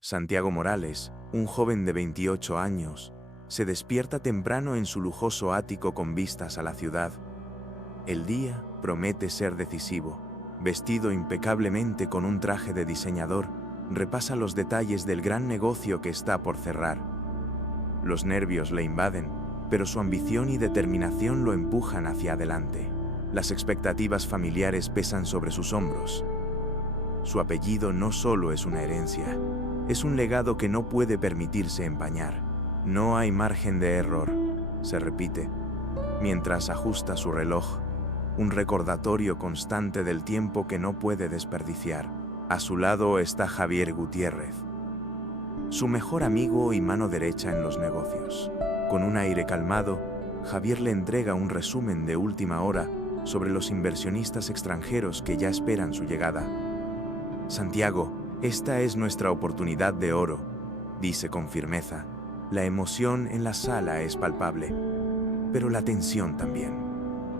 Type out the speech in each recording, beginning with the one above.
Santiago Morales, un joven de 28 años, se despierta temprano en su lujoso ático con vistas a la ciudad. El día promete ser decisivo. Vestido impecablemente con un traje de diseñador, repasa los detalles del gran negocio que está por cerrar. Los nervios le invaden, pero su ambición y determinación lo empujan hacia adelante. Las expectativas familiares pesan sobre sus hombros. Su apellido no solo es una herencia, es un legado que no puede permitirse empañar. No hay margen de error, se repite, mientras ajusta su reloj, un recordatorio constante del tiempo que no puede desperdiciar. A su lado está Javier Gutiérrez, su mejor amigo y mano derecha en los negocios. Con un aire calmado, Javier le entrega un resumen de última hora sobre los inversionistas extranjeros que ya esperan su llegada. Santiago, esta es nuestra oportunidad de oro, dice con firmeza. La emoción en la sala es palpable, pero la tensión también.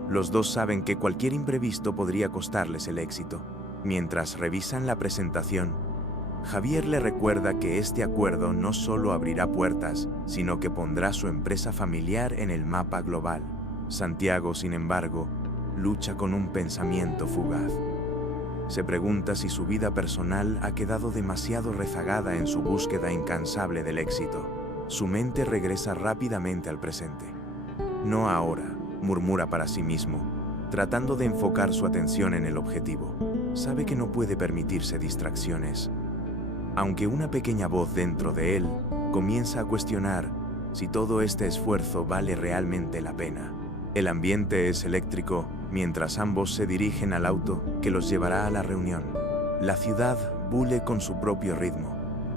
Los dos saben que cualquier imprevisto podría costarles el éxito. Mientras revisan la presentación, Javier le recuerda que este acuerdo no solo abrirá puertas, sino que pondrá su empresa familiar en el mapa global. Santiago, sin embargo, lucha con un pensamiento fugaz. Se pregunta si su vida personal ha quedado demasiado rezagada en su búsqueda incansable del éxito. Su mente regresa rápidamente al presente. No ahora, murmura para sí mismo, tratando de enfocar su atención en el objetivo. Sabe que no puede permitirse distracciones, aunque una pequeña voz dentro de él comienza a cuestionar si todo este esfuerzo vale realmente la pena. El ambiente es eléctrico mientras ambos se dirigen al auto que los llevará a la reunión. La ciudad bulle con su propio ritmo,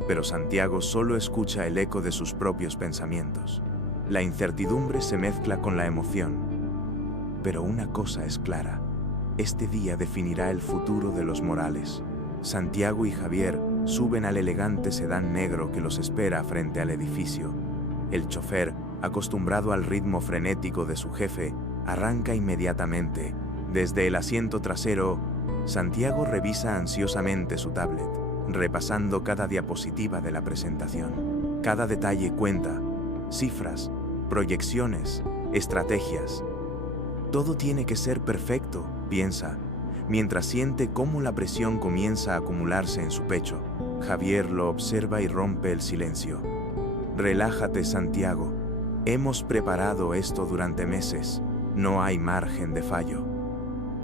pero Santiago solo escucha el eco de sus propios pensamientos. La incertidumbre se mezcla con la emoción. Pero una cosa es clara, este día definirá el futuro de los Morales. Santiago y Javier suben al elegante sedán negro que los espera frente al edificio. El chofer, acostumbrado al ritmo frenético de su jefe, arranca inmediatamente. Desde el asiento trasero, Santiago revisa ansiosamente su tablet, repasando cada diapositiva de la presentación. Cada detalle cuenta: cifras, proyecciones, estrategias. Todo tiene que ser perfecto, piensa, mientras siente cómo la presión comienza a acumularse en su pecho. Javier lo observa y rompe el silencio. Relájate, Santiago. Hemos preparado esto durante meses. No hay margen de fallo.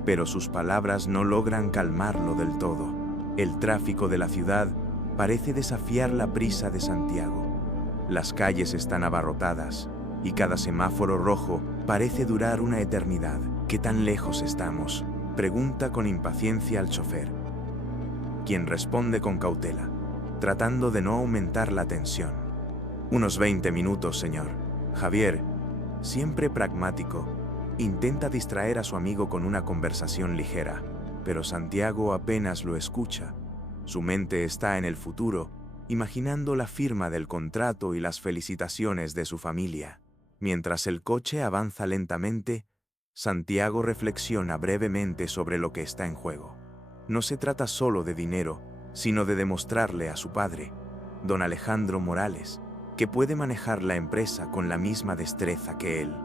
Pero sus palabras no logran calmarlo del todo. El tráfico de la ciudad parece desafiar la prisa de Santiago. Las calles están abarrotadas y cada semáforo rojo parece durar una eternidad. ¿Qué tan lejos estamos?, pregunta con impaciencia al chofer, quien responde con cautela, tratando de no aumentar la tensión. Unos 20 minutos, señor. Javier, siempre pragmático, intenta distraer a su amigo con una conversación ligera, pero Santiago apenas lo escucha. Su mente está en el futuro, imaginando la firma del contrato y las felicitaciones de su familia. Mientras el coche avanza lentamente, Santiago reflexiona brevemente sobre lo que está en juego. No se trata solo de dinero, sino de demostrarle a su padre, don Alejandro Morales, que puede manejar la empresa con la misma destreza que él.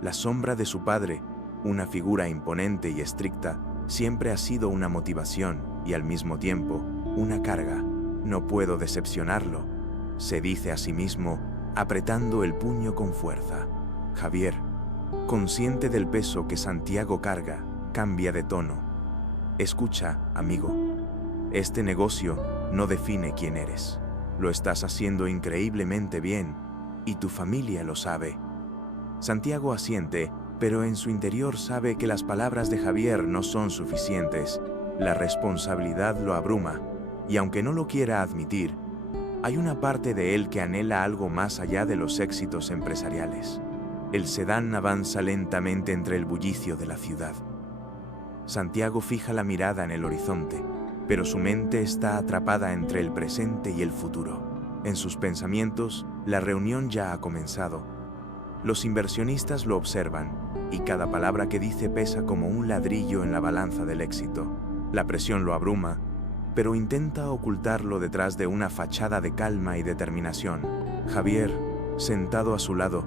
La sombra de su padre, una figura imponente y estricta, siempre ha sido una motivación y al mismo tiempo una carga. No puedo decepcionarlo, se dice a sí mismo, apretando el puño con fuerza. Javier, consciente del peso que Santiago carga, cambia de tono. Escucha, amigo. Este negocio no define quién eres. Lo estás haciendo increíblemente bien, y tu familia lo sabe. Santiago asiente, pero en su interior sabe que las palabras de Javier no son suficientes. La responsabilidad lo abruma, y aunque no lo quiera admitir, hay una parte de él que anhela algo más allá de los éxitos empresariales. El sedán avanza lentamente entre el bullicio de la ciudad. Santiago fija la mirada en el horizonte, pero su mente está atrapada entre el presente y el futuro. En sus pensamientos, la reunión ya ha comenzado. Los inversionistas lo observan, y cada palabra que dice pesa como un ladrillo en la balanza del éxito. La presión lo abruma, pero intenta ocultarlo detrás de una fachada de calma y determinación. Javier, sentado a su lado,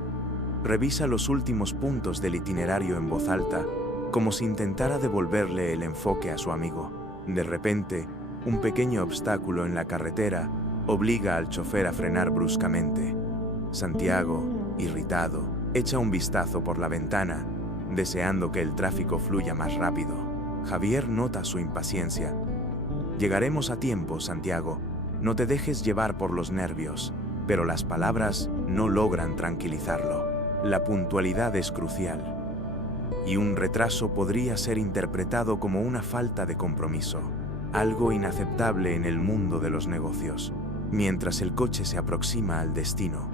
revisa los últimos puntos del itinerario en voz alta, como si intentara devolverle el enfoque a su amigo. De repente, un pequeño obstáculo en la carretera obliga al chofer a frenar bruscamente. Santiago, irritado, echa un vistazo por la ventana, deseando que el tráfico fluya más rápido. Javier nota su impaciencia. Llegaremos a tiempo, Santiago. No te dejes llevar por los nervios. Pero las palabras no logran tranquilizarlo. La puntualidad es crucial. Y un retraso podría ser interpretado como una falta de compromiso, algo inaceptable en el mundo de los negocios. Mientras el coche se aproxima al destino,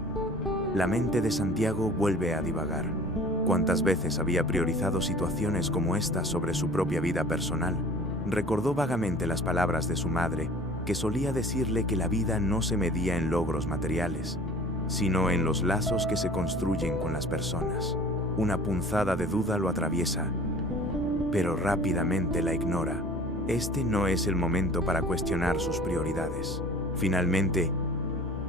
la mente de Santiago vuelve a divagar. ¿Cuántas veces había priorizado situaciones como esta sobre su propia vida personal? Recordó vagamente las palabras de su madre, que solía decirle que la vida no se medía en logros materiales, sino en los lazos que se construyen con las personas. Una punzada de duda lo atraviesa, pero rápidamente la ignora. Este no es el momento para cuestionar sus prioridades. Finalmente,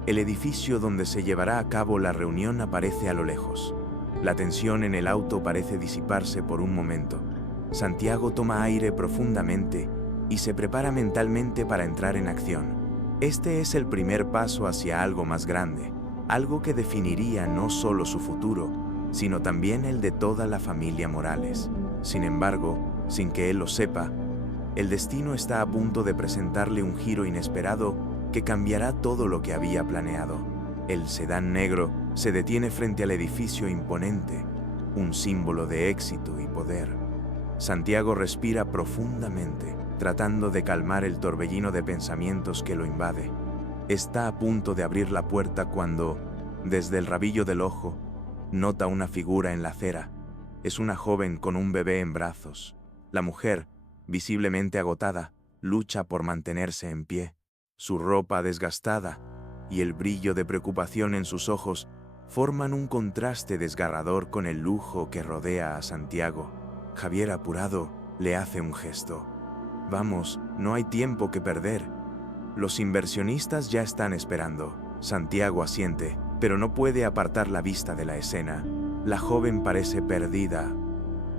el edificio donde se llevará a cabo la reunión aparece a lo lejos. La tensión en el auto parece disiparse por un momento. Santiago toma aire profundamente y se prepara mentalmente para entrar en acción. Este es el primer paso hacia algo más grande, algo que definiría no solo su futuro, sino también el de toda la familia Morales. Sin embargo, sin que él lo sepa, el destino está a punto de presentarle un giro inesperado que cambiará todo lo que había planeado. El sedán negro se detiene frente al edificio imponente, un símbolo de éxito y poder. Santiago respira profundamente, tratando de calmar el torbellino de pensamientos que lo invade. Está a punto de abrir la puerta cuando, desde el rabillo del ojo, nota una figura en la acera. Es una joven con un bebé en brazos. La mujer, visiblemente agotada, lucha por mantenerse en pie. Su ropa desgastada y el brillo de preocupación en sus ojos forman un contraste desgarrador con el lujo que rodea a Santiago. Javier, apurado, le hace un gesto. «Vamos, no hay tiempo que perder. Los inversionistas ya están esperando». Santiago asiente, pero no puede apartar la vista de la escena. La joven parece perdida,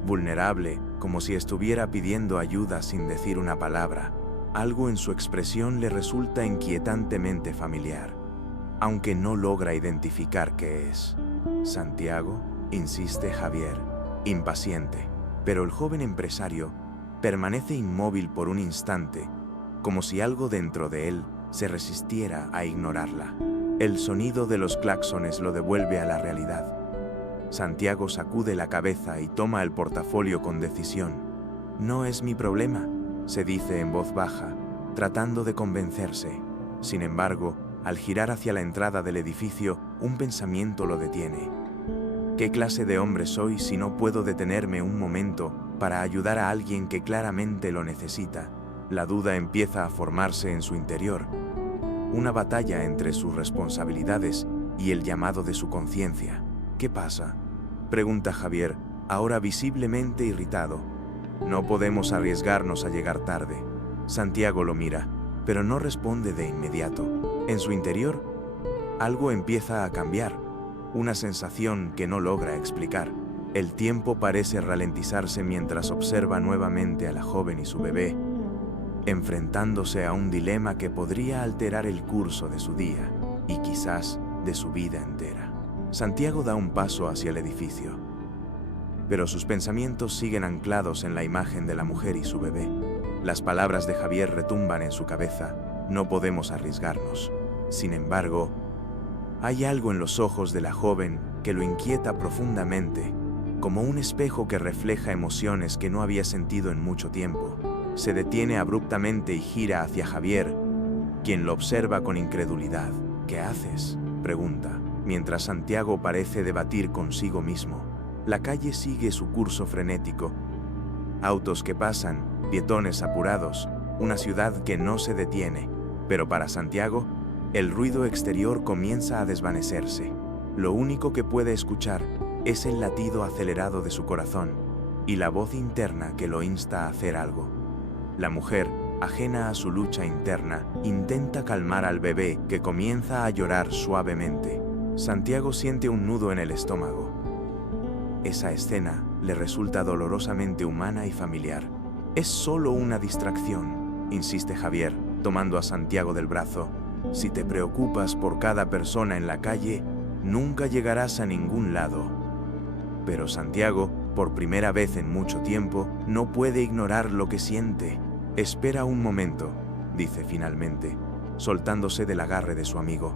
vulnerable, como si estuviera pidiendo ayuda sin decir una palabra. Algo en su expresión le resulta inquietantemente familiar, aunque no logra identificar qué es. «Santiago», insiste Javier, impaciente, pero el joven empresario permanece inmóvil por un instante, como si algo dentro de él se resistiera a ignorarla. El sonido de los claxones lo devuelve a la realidad. Santiago sacude la cabeza y toma el portafolio con decisión. «No es mi problema», se dice en voz baja, tratando de convencerse. Sin embargo, al girar hacia la entrada del edificio, un pensamiento lo detiene. ¿Qué clase de hombre soy si no puedo detenerme un momento para ayudar a alguien que claramente lo necesita? La duda empieza a formarse en su interior. Una batalla entre sus responsabilidades y el llamado de su conciencia. «¿Qué pasa?», pregunta Javier, ahora visiblemente irritado. «No podemos arriesgarnos a llegar tarde». Santiago lo mira, pero no responde de inmediato. En su interior, algo empieza a cambiar, una sensación que no logra explicar. El tiempo parece ralentizarse mientras observa nuevamente a la joven y su bebé, enfrentándose a un dilema que podría alterar el curso de su día y quizás de su vida entera. Santiago da un paso hacia el edificio, pero sus pensamientos siguen anclados en la imagen de la mujer y su bebé. Las palabras de Javier retumban en su cabeza: «No podemos arriesgarnos». Sin embargo, hay algo en los ojos de la joven que lo inquieta profundamente, como un espejo que refleja emociones que no había sentido en mucho tiempo. Se detiene abruptamente y gira hacia Javier, quien lo observa con incredulidad. «¿Qué haces?», pregunta, mientras Santiago parece debatir consigo mismo. La calle sigue su curso frenético. Autos que pasan, peatones apurados, una ciudad que no se detiene. Pero para Santiago, el ruido exterior comienza a desvanecerse. Lo único que puede escuchar es el latido acelerado de su corazón y la voz interna que lo insta a hacer algo. La mujer, ajena a su lucha interna, intenta calmar al bebé que comienza a llorar suavemente. Santiago siente un nudo en el estómago. Esa escena le resulta dolorosamente humana y familiar. Es solo una distracción, insiste Javier, tomando a Santiago del brazo. Si te preocupas por cada persona en la calle, nunca llegarás a ningún lado. Pero Santiago, por primera vez en mucho tiempo, no puede ignorar lo que siente. Espera un momento, dice finalmente, soltándose del agarre de su amigo.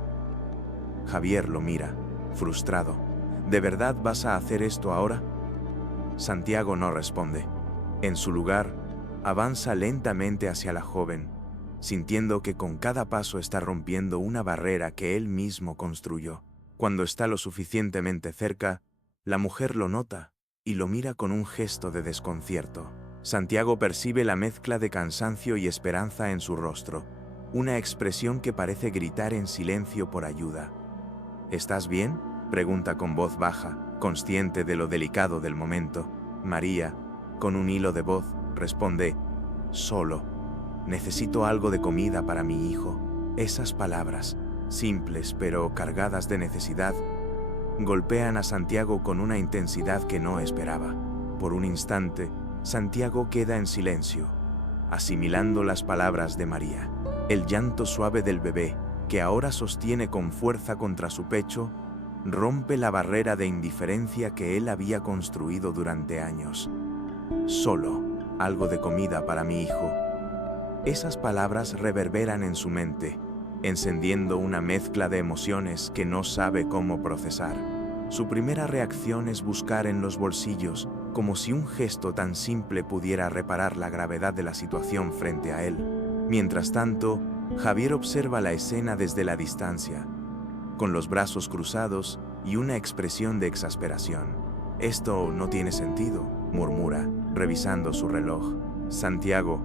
Javier lo mira, frustrado. ¿De verdad vas a hacer esto ahora? Santiago no responde. En su lugar, avanza lentamente hacia la joven, sintiendo que con cada paso está rompiendo una barrera que él mismo construyó. Cuando está lo suficientemente cerca, la mujer lo nota y lo mira con un gesto de desconcierto. Santiago percibe la mezcla de cansancio y esperanza en su rostro, una expresión que parece gritar en silencio por ayuda. ¿Estás bien?, pregunta con voz baja, consciente de lo delicado del momento. María, con un hilo de voz, responde: «Solo. Necesito algo de comida para mi hijo». Esas palabras, simples pero cargadas de necesidad, golpean a Santiago con una intensidad que no esperaba. Por un instante, Santiago queda en silencio, asimilando las palabras de María. El llanto suave del bebé, que ahora sostiene con fuerza contra su pecho, rompe la barrera de indiferencia que él había construido durante años. «Solo, algo de comida para mi hijo». Esas palabras reverberan en su mente, encendiendo una mezcla de emociones que no sabe cómo procesar. Su primera reacción es buscar en los bolsillos, como si un gesto tan simple pudiera reparar la gravedad de la situación frente a él. Mientras tanto, Javier observa la escena desde la distancia, con los brazos cruzados y una expresión de exasperación. «Esto no tiene sentido», murmura, revisando su reloj. «Santiago,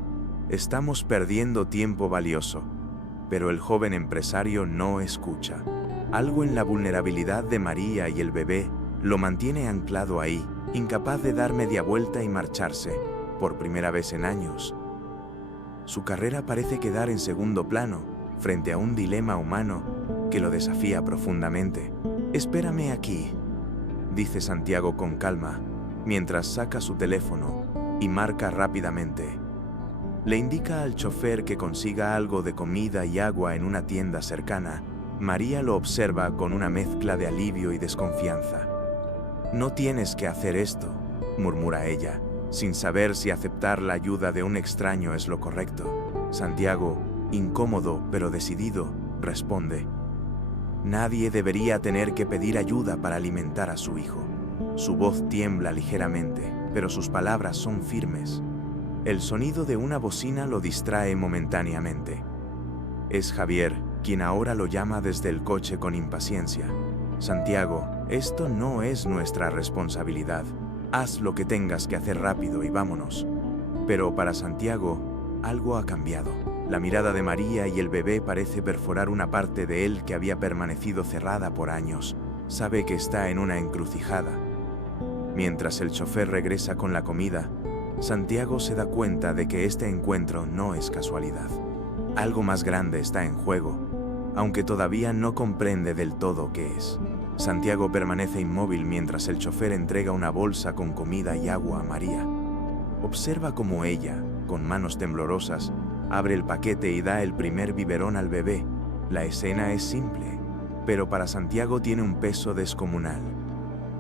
estamos perdiendo tiempo valioso». Pero el joven empresario no escucha. Algo en la vulnerabilidad de María y el bebé lo mantiene anclado ahí, incapaz de dar media vuelta y marcharse, por primera vez en años. Su carrera parece quedar en segundo plano, frente a un dilema humano que lo desafía profundamente. «Espérame aquí», dice Santiago con calma, mientras saca su teléfono y marca rápidamente. Le indica al chofer que consiga algo de comida y agua en una tienda cercana. María lo observa con una mezcla de alivio y desconfianza. «No tienes que hacer esto», murmura ella, sin saber si aceptar la ayuda de un extraño es lo correcto. Santiago, incómodo pero decidido, responde: «Nadie debería tener que pedir ayuda para alimentar a su hijo». Su voz tiembla ligeramente, pero sus palabras son firmes. El sonido de una bocina lo distrae momentáneamente. Es Javier, quien ahora lo llama desde el coche con impaciencia. «Santiago, esto no es nuestra responsabilidad. Haz lo que tengas que hacer rápido y vámonos». Pero para Santiago, algo ha cambiado. La mirada de María y el bebé parece perforar una parte de él que había permanecido cerrada por años. Sabe que está en una encrucijada. Mientras el chofer regresa con la comida, Santiago se da cuenta de que este encuentro no es casualidad. Algo más grande está en juego, aunque todavía no comprende del todo qué es. Santiago permanece inmóvil mientras el chofer entrega una bolsa con comida y agua a María. Observa cómo ella, con manos temblorosas, abre el paquete y da el primer biberón al bebé. La escena es simple, pero para Santiago tiene un peso descomunal.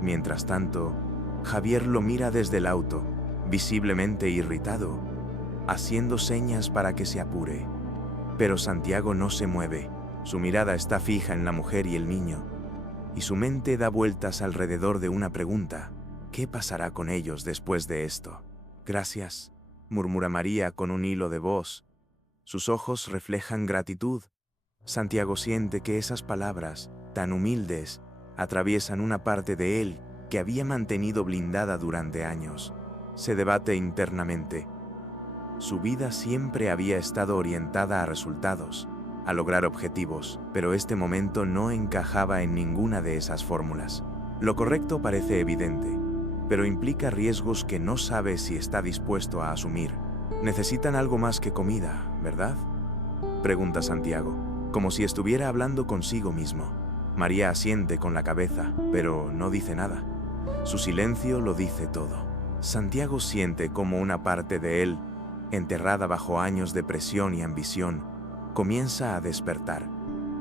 Mientras tanto, Javier lo mira desde el auto, visiblemente irritado, haciendo señas para que se apure. Pero Santiago no se mueve. Su mirada está fija en la mujer y el niño, y su mente da vueltas alrededor de una pregunta: ¿qué pasará con ellos después de esto? «Gracias», murmura María con un hilo de voz. Sus ojos reflejan gratitud. Santiago siente que esas palabras, tan humildes, atraviesan una parte de él que había mantenido blindada durante años. Se debate internamente. Su vida siempre había estado orientada a resultados, a lograr objetivos, pero este momento no encajaba en ninguna de esas fórmulas. Lo correcto parece evidente, pero implica riesgos que no sabe si está dispuesto a asumir. Necesitan algo más que comida, ¿verdad? Pregunta Santiago, como si estuviera hablando consigo mismo. María asiente con la cabeza, pero no dice nada. Su silencio lo dice todo. Santiago siente como una parte de él, enterrada bajo años de presión y ambición, comienza a despertar.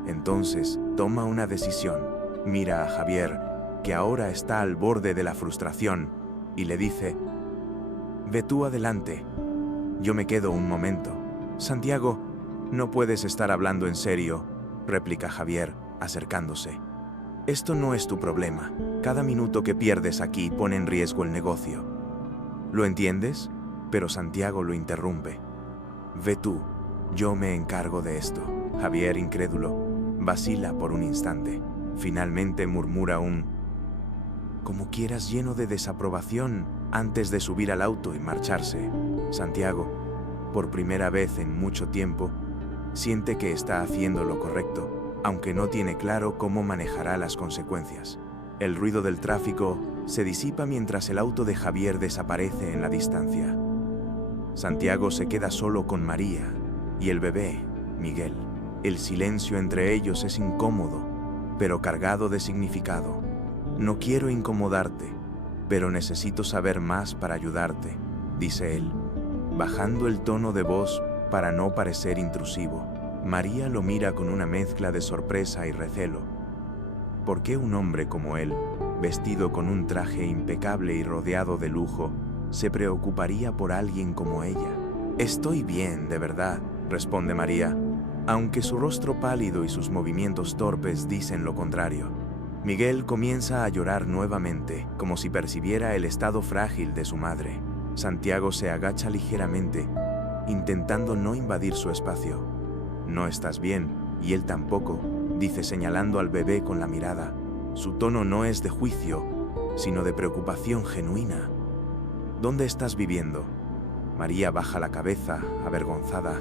Entonces toma una decisión. Mira a Javier, que ahora está al borde de la frustración, y le dice: «Ve tú adelante. Yo me quedo un momento». «Santiago, no puedes estar hablando en serio», replica Javier, acercándose. «Esto no es tu problema. Cada minuto que pierdes aquí pone en riesgo el negocio». ¿Lo entiendes? Pero Santiago lo interrumpe. «Ve tú, yo me encargo de esto». Javier, incrédulo, vacila por un instante. Finalmente murmura un «como quieras» lleno de desaprobación antes de subir al auto y marcharse. Santiago, por primera vez en mucho tiempo, siente que está haciendo lo correcto, aunque no tiene claro cómo manejará las consecuencias. El ruido del tráfico se disipa mientras el auto de Javier desaparece en la distancia. Santiago se queda solo con María y el bebé, Miguel. El silencio entre ellos es incómodo, pero cargado de significado. «No quiero incomodarte, pero necesito saber más para ayudarte», dice él, bajando el tono de voz para no parecer intrusivo. María lo mira con una mezcla de sorpresa y recelo. ¿Por qué un hombre como él, vestido con un traje impecable y rodeado de lujo, se preocuparía por alguien como ella? «Estoy bien, de verdad», responde María, aunque su rostro pálido y sus movimientos torpes dicen lo contrario. Miguel comienza a llorar nuevamente, como si percibiera el estado frágil de su madre. Santiago se agacha ligeramente, intentando no invadir su espacio. «No estás bien, y él tampoco», dice señalando al bebé con la mirada. Su tono no es de juicio, sino de preocupación genuina. «¿Dónde estás viviendo?» María baja la cabeza, avergonzada.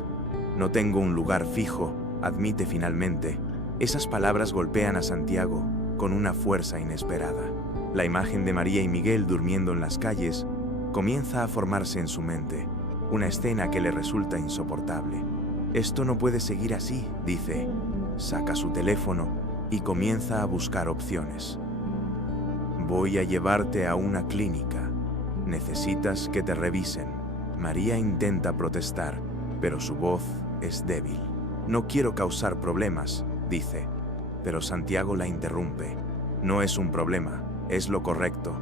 «No tengo un lugar fijo», admite finalmente. Esas palabras golpean a Santiago con una fuerza inesperada. La imagen de María y Miguel durmiendo en las calles comienza a formarse en su mente, una escena que le resulta insoportable. «Esto no puede seguir así», dice. Saca su teléfono y comienza a buscar opciones. «Voy a llevarte a una clínica. Necesitas que te revisen». María intenta protestar, pero su voz es débil. «No quiero causar problemas», dice, pero Santiago la interrumpe. «No es un problema, es lo correcto».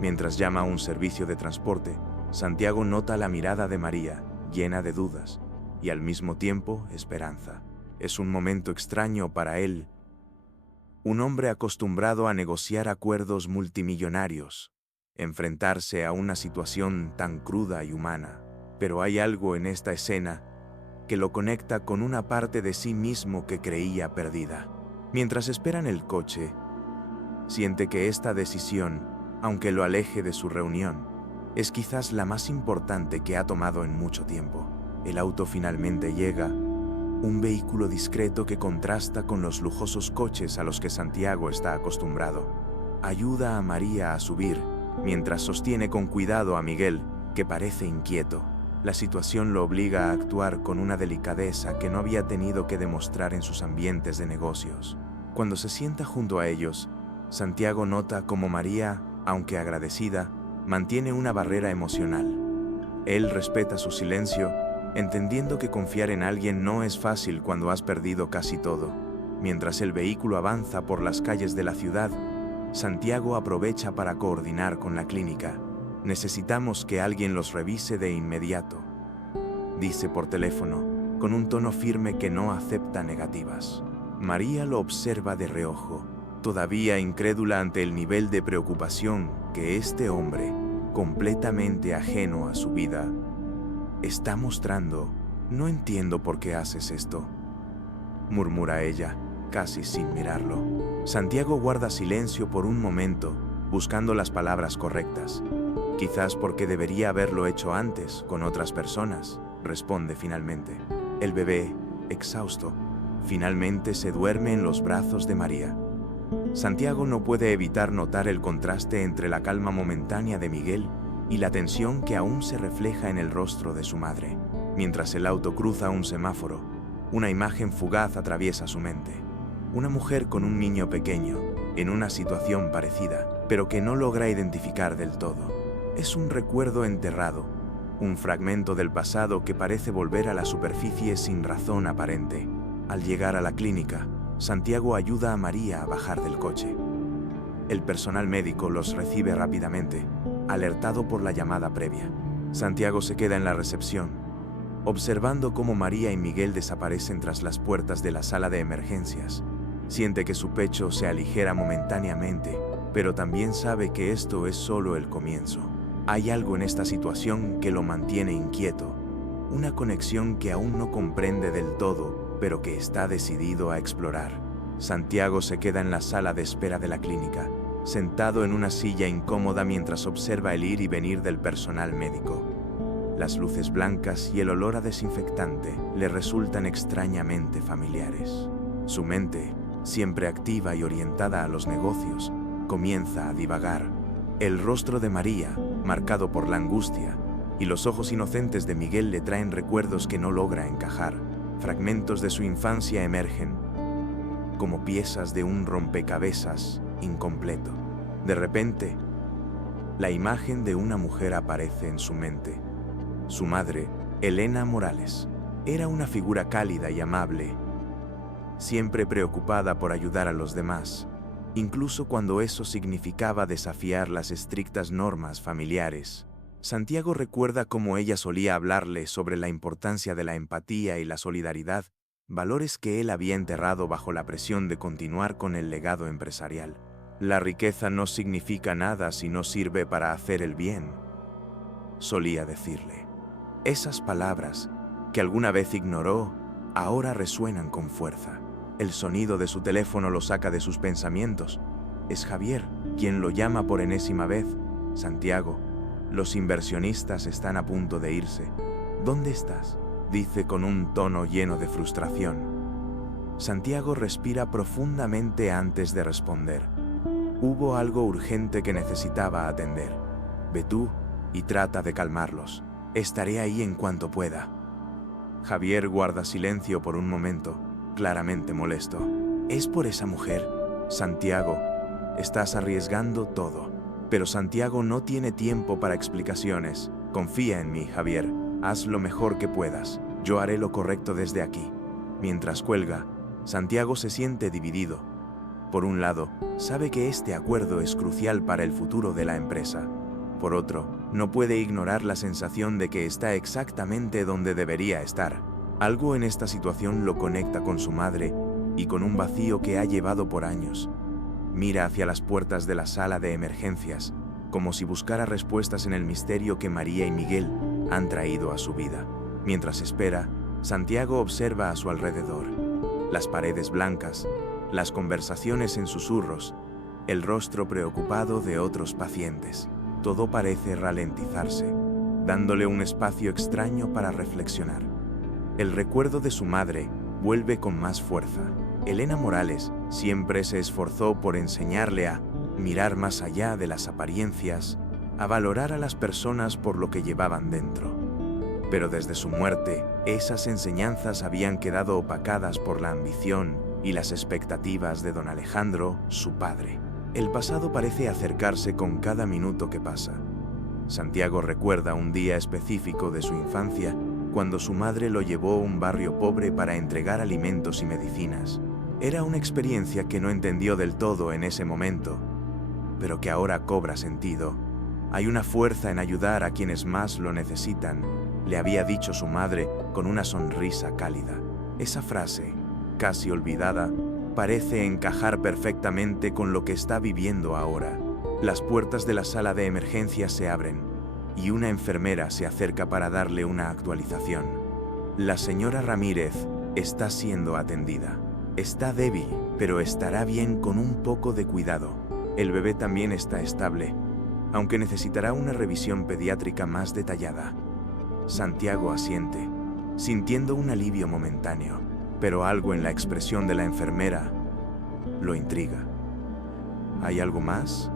Mientras llama a un servicio de transporte, Santiago nota la mirada de María, llena de dudas, y al mismo tiempo esperanza. Es un momento extraño para él, un hombre acostumbrado a negociar acuerdos multimillonarios, enfrentarse a una situación tan cruda y humana. Pero hay algo en esta escena que lo conecta con una parte de sí mismo que creía perdida. Mientras esperan el coche, siente que esta decisión, aunque lo aleje de su reunión, es quizás la más importante que ha tomado en mucho tiempo. El auto finalmente llega, un vehículo discreto que contrasta con los lujosos coches a los que Santiago está acostumbrado. Ayuda a María a subir, mientras sostiene con cuidado a Miguel, que parece inquieto. La situación lo obliga a actuar con una delicadeza que no había tenido que demostrar en sus ambientes de negocios. Cuando se sienta junto a ellos, Santiago nota cómo María, aunque agradecida, mantiene una barrera emocional. Él respeta su silencio, entendiendo que confiar en alguien no es fácil cuando has perdido casi todo. Mientras el vehículo avanza por las calles de la ciudad, Santiago aprovecha para coordinar con la clínica. «Necesitamos que alguien los revise de inmediato», dice por teléfono, con un tono firme que no acepta negativas. María lo observa de reojo, todavía incrédula ante el nivel de preocupación que este hombre, completamente ajeno a su vida, está mostrando. «No entiendo por qué haces esto», murmura ella, casi sin mirarlo. Santiago guarda silencio por un momento, buscando las palabras correctas. «Quizás porque debería haberlo hecho antes, con otras personas», responde finalmente. El bebé, exhausto, finalmente se duerme en los brazos de María. Santiago no puede evitar notar el contraste entre la calma momentánea de Miguel y la tensión que aún se refleja en el rostro de su madre. Mientras el auto cruza un semáforo, una imagen fugaz atraviesa su mente. Una mujer con un niño pequeño, en una situación parecida, pero que no logra identificar del todo. Es un recuerdo enterrado, un fragmento del pasado que parece volver a la superficie sin razón aparente. Al llegar a la clínica, Santiago ayuda a María a bajar del coche. El personal médico los recibe rápidamente, alertado por la llamada previa. Santiago se queda en la recepción, observando cómo María y Miguel desaparecen tras las puertas de la sala de emergencias. Siente que su pecho se aligera momentáneamente, pero también sabe que esto es solo el comienzo. Hay algo en esta situación que lo mantiene inquieto, una conexión que aún no comprende del todo, pero que está decidido a explorar. Santiago se queda en la sala de espera de la clínica, sentado en una silla incómoda mientras observa el ir y venir del personal médico. Las luces blancas y el olor a desinfectante le resultan extrañamente familiares. Su mente, siempre activa y orientada a los negocios, comienza a divagar. El rostro de María, marcado por la angustia, y los ojos inocentes de Miguel le traen recuerdos que no logra encajar. Fragmentos de su infancia emergen, como piezas de un rompecabezas incompleto. De repente, la imagen de una mujer aparece en su mente. Su madre, Elena Morales, era una figura cálida y amable, siempre preocupada por ayudar a los demás, incluso cuando eso significaba desafiar las estrictas normas familiares. Santiago recuerda cómo ella solía hablarle sobre la importancia de la empatía y la solidaridad, valores que él había enterrado bajo la presión de continuar con el legado empresarial. La riqueza no significa nada si no sirve para hacer el bien, solía decirle. Esas palabras, que alguna vez ignoró, ahora resuenan con fuerza. El sonido de su teléfono lo saca de sus pensamientos. Es Javier quien lo llama por enésima vez. Santiago, los inversionistas están a punto de irse. ¿Dónde estás?, dice con un tono lleno de frustración. Santiago respira profundamente antes de responder. Hubo algo urgente que necesitaba atender. Ve tú y trata de calmarlos. Estaré ahí en cuanto pueda. Javier guarda silencio por un momento, claramente molesto. ¿Es por esa mujer? Santiago, estás arriesgando todo. Pero Santiago no tiene tiempo para explicaciones. Confía en mí, Javier. Haz lo mejor que puedas. Yo haré lo correcto desde aquí. Mientras cuelga, Santiago se siente dividido. Por un lado, sabe que este acuerdo es crucial para el futuro de la empresa. Por otro, no puede ignorar la sensación de que está exactamente donde debería estar. Algo en esta situación lo conecta con su madre y con un vacío que ha llevado por años. Mira hacia las puertas de la sala de emergencias, como si buscara respuestas en el misterio que María y Miguel han traído a su vida. Mientras espera, Santiago observa a su alrededor. Las paredes blancas, las conversaciones en susurros, el rostro preocupado de otros pacientes. Todo parece ralentizarse, dándole un espacio extraño para reflexionar. El recuerdo de su madre vuelve con más fuerza. Elena Morales siempre se esforzó por enseñarle a mirar más allá de las apariencias, a valorar a las personas por lo que llevaban dentro. Pero desde su muerte, esas enseñanzas habían quedado opacadas por la ambición y las expectativas de don Alejandro, su padre. El pasado parece acercarse con cada minuto que pasa. Santiago recuerda un día específico de su infancia, cuando su madre lo llevó a un barrio pobre para entregar alimentos y medicinas. Era una experiencia que no entendió del todo en ese momento, pero que ahora cobra sentido. Hay una fuerza en ayudar a quienes más lo necesitan, le había dicho su madre con una sonrisa cálida. Esa frase, casi olvidada, parece encajar perfectamente con lo que está viviendo ahora. Las puertas de la sala de emergencias se abren y una enfermera se acerca para darle una actualización. La señora Ramírez está siendo atendida. Está débil, pero estará bien con un poco de cuidado. El bebé también está estable, aunque necesitará una revisión pediátrica más detallada. Santiago asiente, sintiendo un alivio momentáneo, pero algo en la expresión de la enfermera lo intriga. ¿Hay algo más?,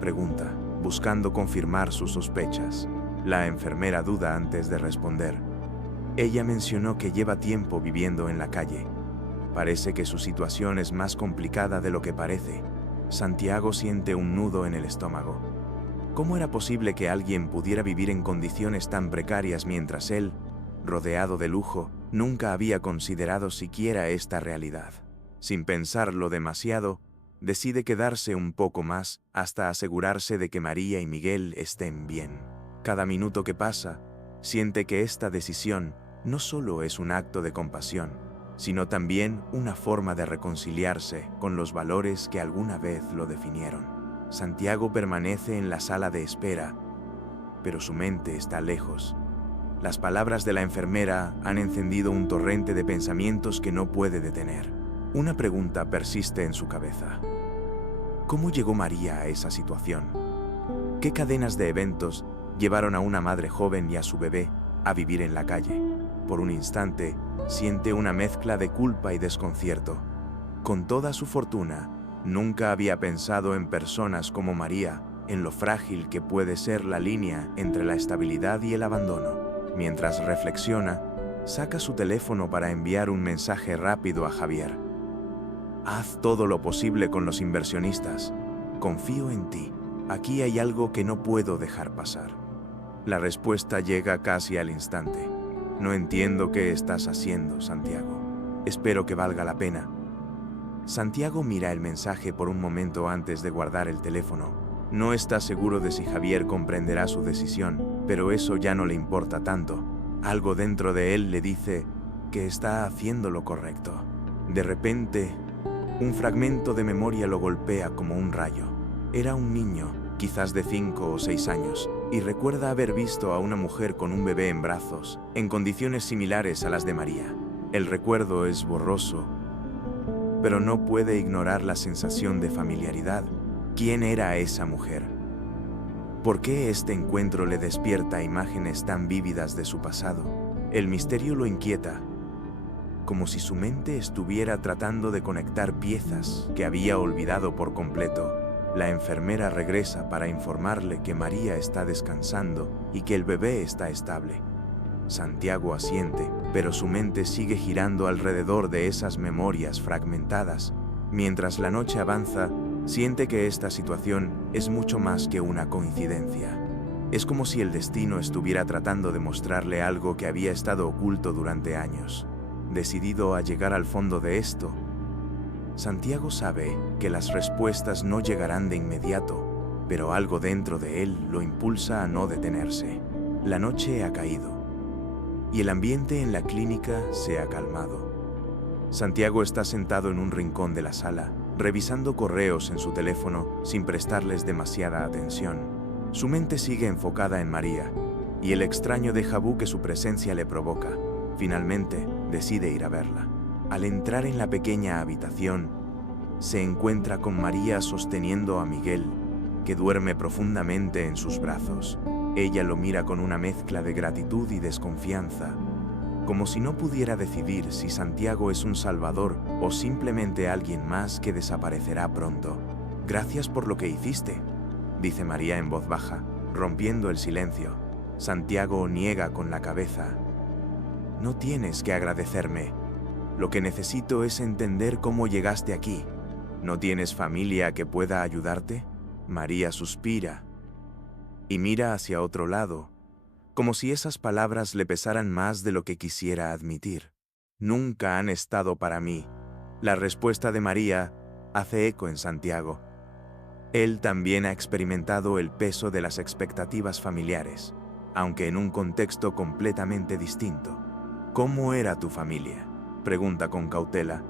pregunta. buscando confirmar sus sospechas. La enfermera duda antes de responder. Ella mencionó que lleva tiempo viviendo en la calle. Parece que su situación es más complicada de lo que parece. Santiago siente un nudo en el estómago. ¿Cómo era posible que alguien pudiera vivir en condiciones tan precarias mientras él, rodeado de lujo, nunca había considerado siquiera esta realidad? Sin pensarlo demasiado, decide quedarse un poco más hasta asegurarse de que María y Miguel estén bien. Cada minuto que pasa, siente que esta decisión no solo es un acto de compasión, sino también una forma de reconciliarse con los valores que alguna vez lo definieron. Santiago permanece en la sala de espera, pero su mente está lejos. Las palabras de la enfermera han encendido un torrente de pensamientos que no puede detener. Una pregunta persiste en su cabeza. ¿Cómo llegó María a esa situación? ¿Qué cadenas de eventos llevaron a una madre joven y a su bebé a vivir en la calle? Por un instante, siente una mezcla de culpa y desconcierto. Con toda su fortuna, nunca había pensado en personas como María, en lo frágil que puede ser la línea entre la estabilidad y el abandono. Mientras reflexiona, saca su teléfono para enviar un mensaje rápido a Javier. Haz todo lo posible con los inversionistas. Confío en ti. Aquí hay algo que no puedo dejar pasar. La respuesta llega casi al instante. No entiendo qué estás haciendo, Santiago. Espero que valga la pena. Santiago mira el mensaje por un momento antes de guardar el teléfono. No está seguro de si Javier comprenderá su decisión, pero eso ya no le importa tanto. Algo dentro de él le dice que está haciendo lo correcto. De repente, un fragmento de memoria lo golpea como un rayo. Era un niño, quizás de 5 o 6 años, y recuerda haber visto a una mujer con un bebé en brazos, en condiciones similares a las de María. El recuerdo es borroso, pero no puede ignorar la sensación de familiaridad. ¿Quién era esa mujer? ¿Por qué este encuentro le despierta imágenes tan vívidas de su pasado? El misterio lo inquieta, como si su mente estuviera tratando de conectar piezas que había olvidado por completo. La enfermera regresa para informarle que María está descansando y que el bebé está estable. Santiago asiente, pero su mente sigue girando alrededor de esas memorias fragmentadas. Mientras la noche avanza, siente que esta situación es mucho más que una coincidencia. Es como si el destino estuviera tratando de mostrarle algo que había estado oculto durante años. Decidido a llegar al fondo de esto, Santiago sabe que las respuestas no llegarán de inmediato, pero algo dentro de él lo impulsa a no detenerse. La noche ha caído y el ambiente en la clínica se ha calmado. Santiago está sentado en un rincón de la sala, revisando correos en su teléfono sin prestarles demasiada atención. Su mente sigue enfocada en María y el extraño déjà vu que su presencia le provoca. Finalmente, decide ir a verla. Al entrar en la pequeña habitación, se encuentra con María sosteniendo a Miguel, que duerme profundamente en sus brazos. Ella lo mira con una mezcla de gratitud y desconfianza, como si no pudiera decidir si Santiago es un salvador o simplemente alguien más que desaparecerá pronto. Gracias por lo que hiciste, dice María en voz baja, rompiendo el silencio. Santiago niega con la cabeza. No tienes que agradecerme. Lo que necesito es entender cómo llegaste aquí. ¿No tienes familia que pueda ayudarte? María suspira y mira hacia otro lado, como si esas palabras le pesaran más de lo que quisiera admitir. Nunca han estado para mí. La respuesta de María hace eco en Santiago. Él también ha experimentado el peso de las expectativas familiares, aunque en un contexto completamente distinto. ¿Cómo era tu familia?, pregunta con cautela,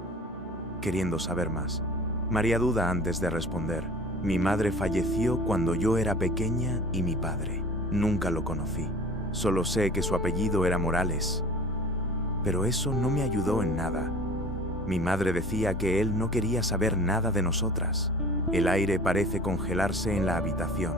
queriendo saber más. María duda antes de responder. Mi madre falleció cuando yo era pequeña y mi padre. Nunca lo conocí. Solo sé que su apellido era Morales. Pero eso no me ayudó en nada. Mi madre decía que él no quería saber nada de nosotras. El aire parece congelarse en la habitación.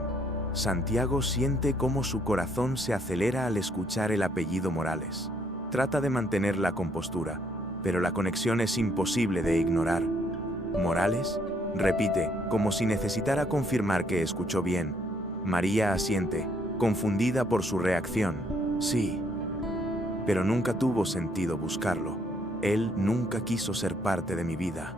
Santiago siente cómo su corazón se acelera al escuchar el apellido Morales. Trata de mantener la compostura, pero la conexión es imposible de ignorar. ¿Morales?, repite, como si necesitara confirmar que escuchó bien. María asiente, confundida por su reacción. Sí. Pero nunca tuvo sentido buscarlo. Él nunca quiso ser parte de mi vida.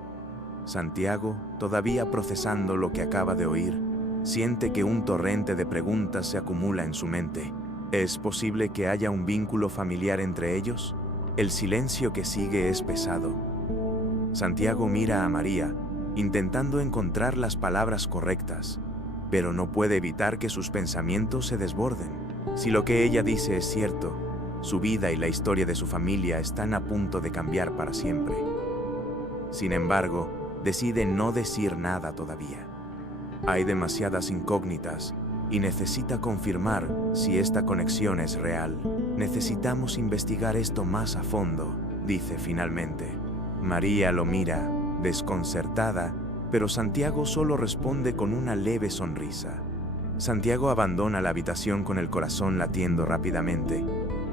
Santiago, todavía procesando lo que acaba de oír, siente que un torrente de preguntas se acumula en su mente. ¿Es posible que haya un vínculo familiar entre ellos? El silencio que sigue es pesado. Santiago mira a María, intentando encontrar las palabras correctas, pero no puede evitar que sus pensamientos se desborden. Si lo que ella dice es cierto, su vida y la historia de su familia están a punto de cambiar para siempre. Sin embargo, decide no decir nada todavía. Hay demasiadas incógnitas y necesita confirmar si esta conexión es real. Necesitamos investigar esto más a fondo, dice finalmente. María lo mira, desconcertada, pero Santiago solo responde con una leve sonrisa. Santiago abandona la habitación con el corazón latiendo rápidamente.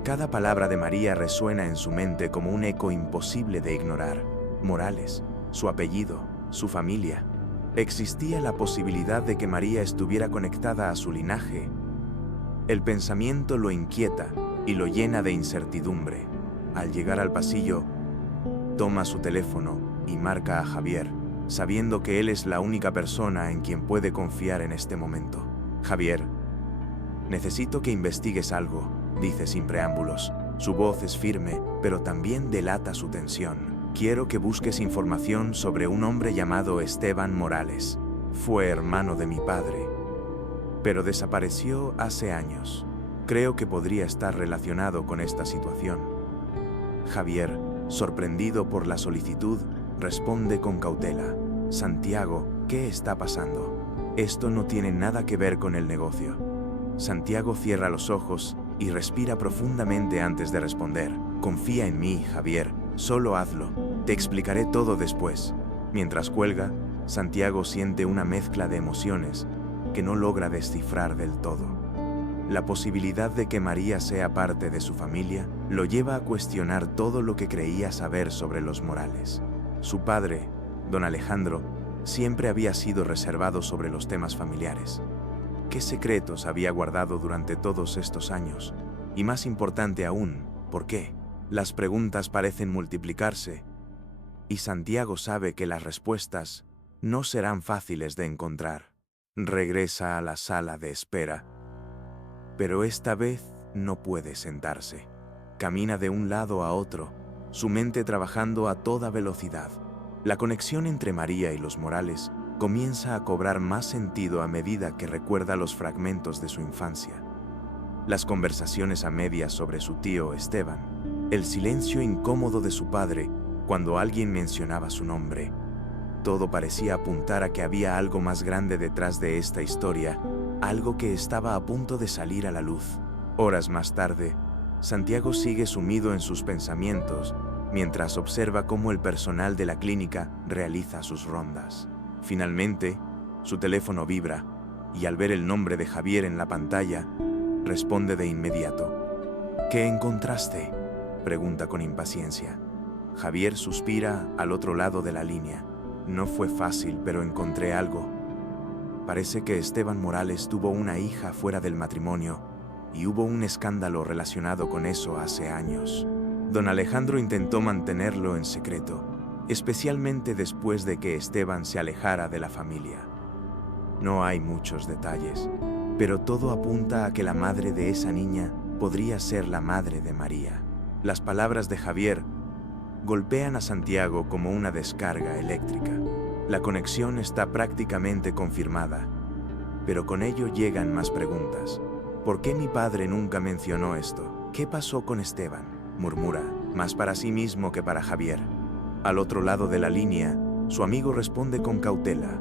Cada palabra de María resuena en su mente como un eco imposible de ignorar. Morales, su apellido, su familia. Existía la posibilidad de que María estuviera conectada a su linaje. El pensamiento lo inquieta y lo llena de incertidumbre. Al llegar al pasillo, toma su teléfono y marca a Javier, sabiendo que él es la única persona en quien puede confiar en este momento. Javier, necesito que investigues algo, dice sin preámbulos. Su voz es firme, pero también delata su tensión. Quiero que busques información sobre un hombre llamado Esteban Morales. Fue hermano de mi padre, pero desapareció hace años. Creo que podría estar relacionado con esta situación. Javier, sorprendido por la solicitud, responde con cautela. Santiago, ¿qué está pasando? Esto no tiene nada que ver con el negocio. Santiago cierra los ojos y respira profundamente antes de responder. Confía en mí, Javier, solo hazlo. Te explicaré todo después. Mientras cuelga, Santiago siente una mezcla de emociones que no logra descifrar del todo. La posibilidad de que María sea parte de su familia lo lleva a cuestionar todo lo que creía saber sobre los Morales. Su padre, don Alejandro, siempre había sido reservado sobre los temas familiares. ¿Qué secretos había guardado durante todos estos años? Y más importante aún, ¿por qué? Las preguntas parecen multiplicarse, y Santiago sabe que las respuestas no serán fáciles de encontrar. Regresa a la sala de espera, pero esta vez no puede sentarse. Camina de un lado a otro, su mente trabajando a toda velocidad. La conexión entre María y los Morales comienza a cobrar más sentido a medida que recuerda los fragmentos de su infancia. Las conversaciones a medias sobre su tío Esteban, el silencio incómodo de su padre cuando alguien mencionaba su nombre. Todo parecía apuntar a que había algo más grande detrás de esta historia, algo que estaba a punto de salir a la luz. Horas más tarde, Santiago sigue sumido en sus pensamientos mientras observa cómo el personal de la clínica realiza sus rondas. Finalmente, su teléfono vibra y al ver el nombre de Javier en la pantalla, responde de inmediato. ¿Qué encontraste?, pregunta con impaciencia. Javier suspira al otro lado de la línea. No fue fácil, pero encontré algo. Parece que Esteban Morales tuvo una hija fuera del matrimonio y hubo un escándalo relacionado con eso hace años. Don Alejandro intentó mantenerlo en secreto, especialmente después de que Esteban se alejara de la familia. No hay muchos detalles, pero todo apunta a que la madre de esa niña podría ser la madre de María. Las palabras de Javier golpean a Santiago como una descarga eléctrica. La conexión está prácticamente confirmada, pero con ello llegan más preguntas. ¿Por qué mi padre nunca mencionó esto? ¿Qué pasó con Esteban?, murmura, más para sí mismo que para Javier. Al otro lado de la línea, su amigo responde con cautela.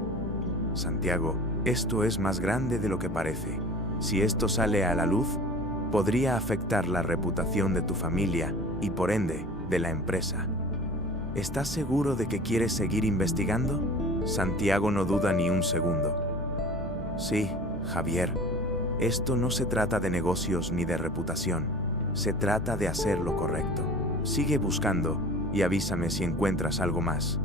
Santiago, esto es más grande de lo que parece. Si esto sale a la luz, podría afectar la reputación de tu familia y, por ende, de la empresa. ¿Estás seguro de que quieres seguir investigando? Santiago no duda ni un segundo. Sí, Javier, esto no se trata de negocios ni de reputación. Se trata de hacer lo correcto. Sigue buscando y avísame si encuentras algo más.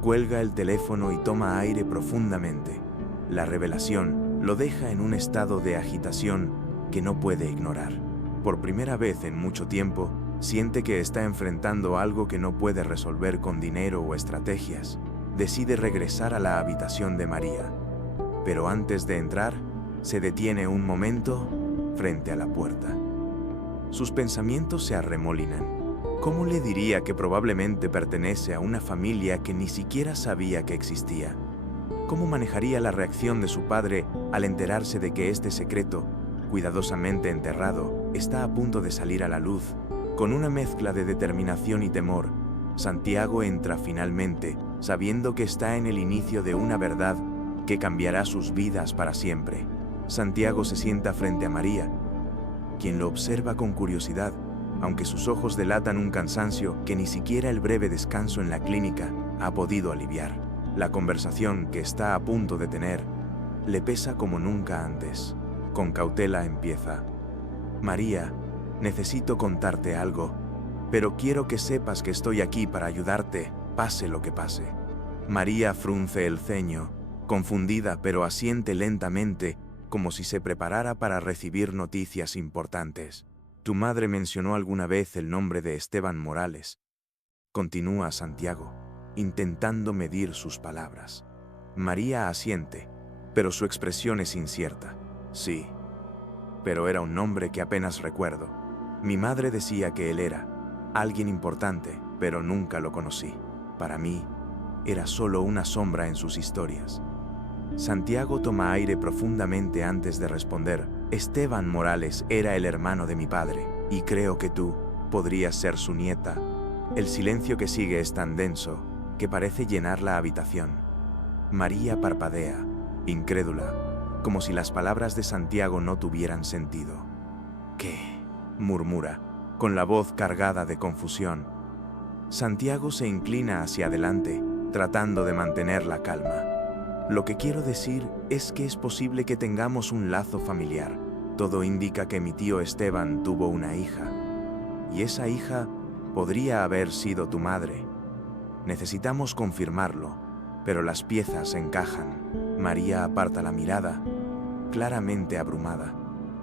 Cuelga el teléfono y toma aire profundamente. La revelación lo deja en un estado de agitación que no puede ignorar. Por primera vez en mucho tiempo, siente que está enfrentando algo que no puede resolver con dinero o estrategias. Decide regresar a la habitación de María. Pero antes de entrar, se detiene un momento frente a la puerta. Sus pensamientos se arremolinan. ¿Cómo le diría que probablemente pertenece a una familia que ni siquiera sabía que existía? ¿Cómo manejaría la reacción de su padre al enterarse de que este secreto, cuidadosamente enterrado, está a punto de salir a la luz? Con una mezcla de determinación y temor, Santiago entra finalmente, sabiendo que está en el inicio de una verdad que cambiará sus vidas para siempre. Santiago se sienta frente a María, quien lo observa con curiosidad, aunque sus ojos delatan un cansancio que ni siquiera el breve descanso en la clínica ha podido aliviar. La conversación que está a punto de tener le pesa como nunca antes. Con cautela empieza: María, necesito contarte algo, pero quiero que sepas que estoy aquí para ayudarte, pase lo que pase. María frunce el ceño, confundida, pero asiente lentamente, como si se preparara para recibir noticias importantes. Tu madre mencionó alguna vez el nombre de Esteban Morales. Continúa Santiago, intentando medir sus palabras. María asiente, pero su expresión es incierta. Sí, pero era un nombre que apenas recuerdo. Mi madre decía que él era alguien importante, pero nunca lo conocí. Para mí, era solo una sombra en sus historias. Santiago toma aire profundamente antes de responder. Esteban Morales era el hermano de mi padre, y creo que tú podrías ser su nieta. El silencio que sigue es tan denso que parece llenar la habitación. María parpadea, incrédula, como si las palabras de Santiago no tuvieran sentido. ¿Qué?, murmura, con la voz cargada de confusión. Santiago se inclina hacia adelante, tratando de mantener la calma. Lo que quiero decir es que es posible que tengamos un lazo familiar. Todo indica que mi tío Esteban tuvo una hija, y esa hija podría haber sido tu madre. Necesitamos confirmarlo, pero las piezas encajan. María aparta la mirada, claramente abrumada.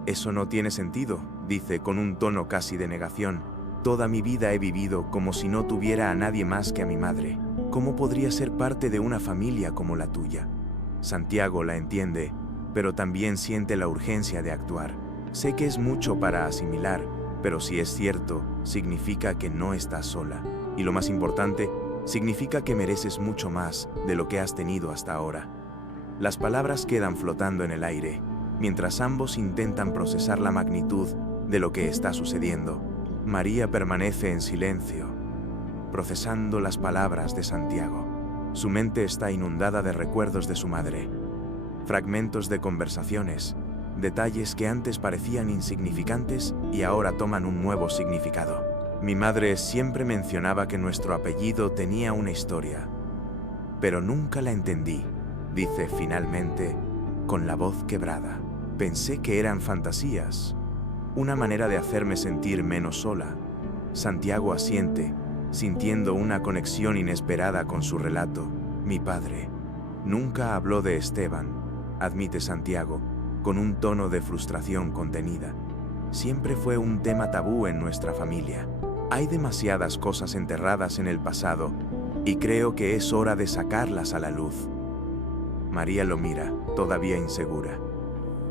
Eso no tiene sentido, dice con un tono casi de negación. Toda mi vida he vivido como si no tuviera a nadie más que a mi madre. ¿Cómo podría ser parte de una familia como la tuya? Santiago la entiende, pero también siente la urgencia de actuar. Sé que es mucho para asimilar, pero si es cierto, significa que no estás sola. Y lo más importante, significa que mereces mucho más de lo que has tenido hasta ahora. Las palabras quedan flotando en el aire, mientras ambos intentan procesar la magnitud de lo que está sucediendo. María permanece en silencio, procesando las palabras de Santiago. Su mente está inundada de recuerdos de su madre, fragmentos de conversaciones, detalles que antes parecían insignificantes y ahora toman un nuevo significado. Mi madre siempre mencionaba que nuestro apellido tenía una historia, pero nunca la entendí, dice finalmente, con la voz quebrada. Pensé que eran fantasías, una manera de hacerme sentir menos sola. Santiago asiente, sintiendo una conexión inesperada con su relato. Mi padre nunca habló de Esteban, admite Santiago, con un tono de frustración contenida. Siempre fue un tema tabú en nuestra familia. Hay demasiadas cosas enterradas en el pasado y creo que es hora de sacarlas a la luz. María lo mira, todavía insegura.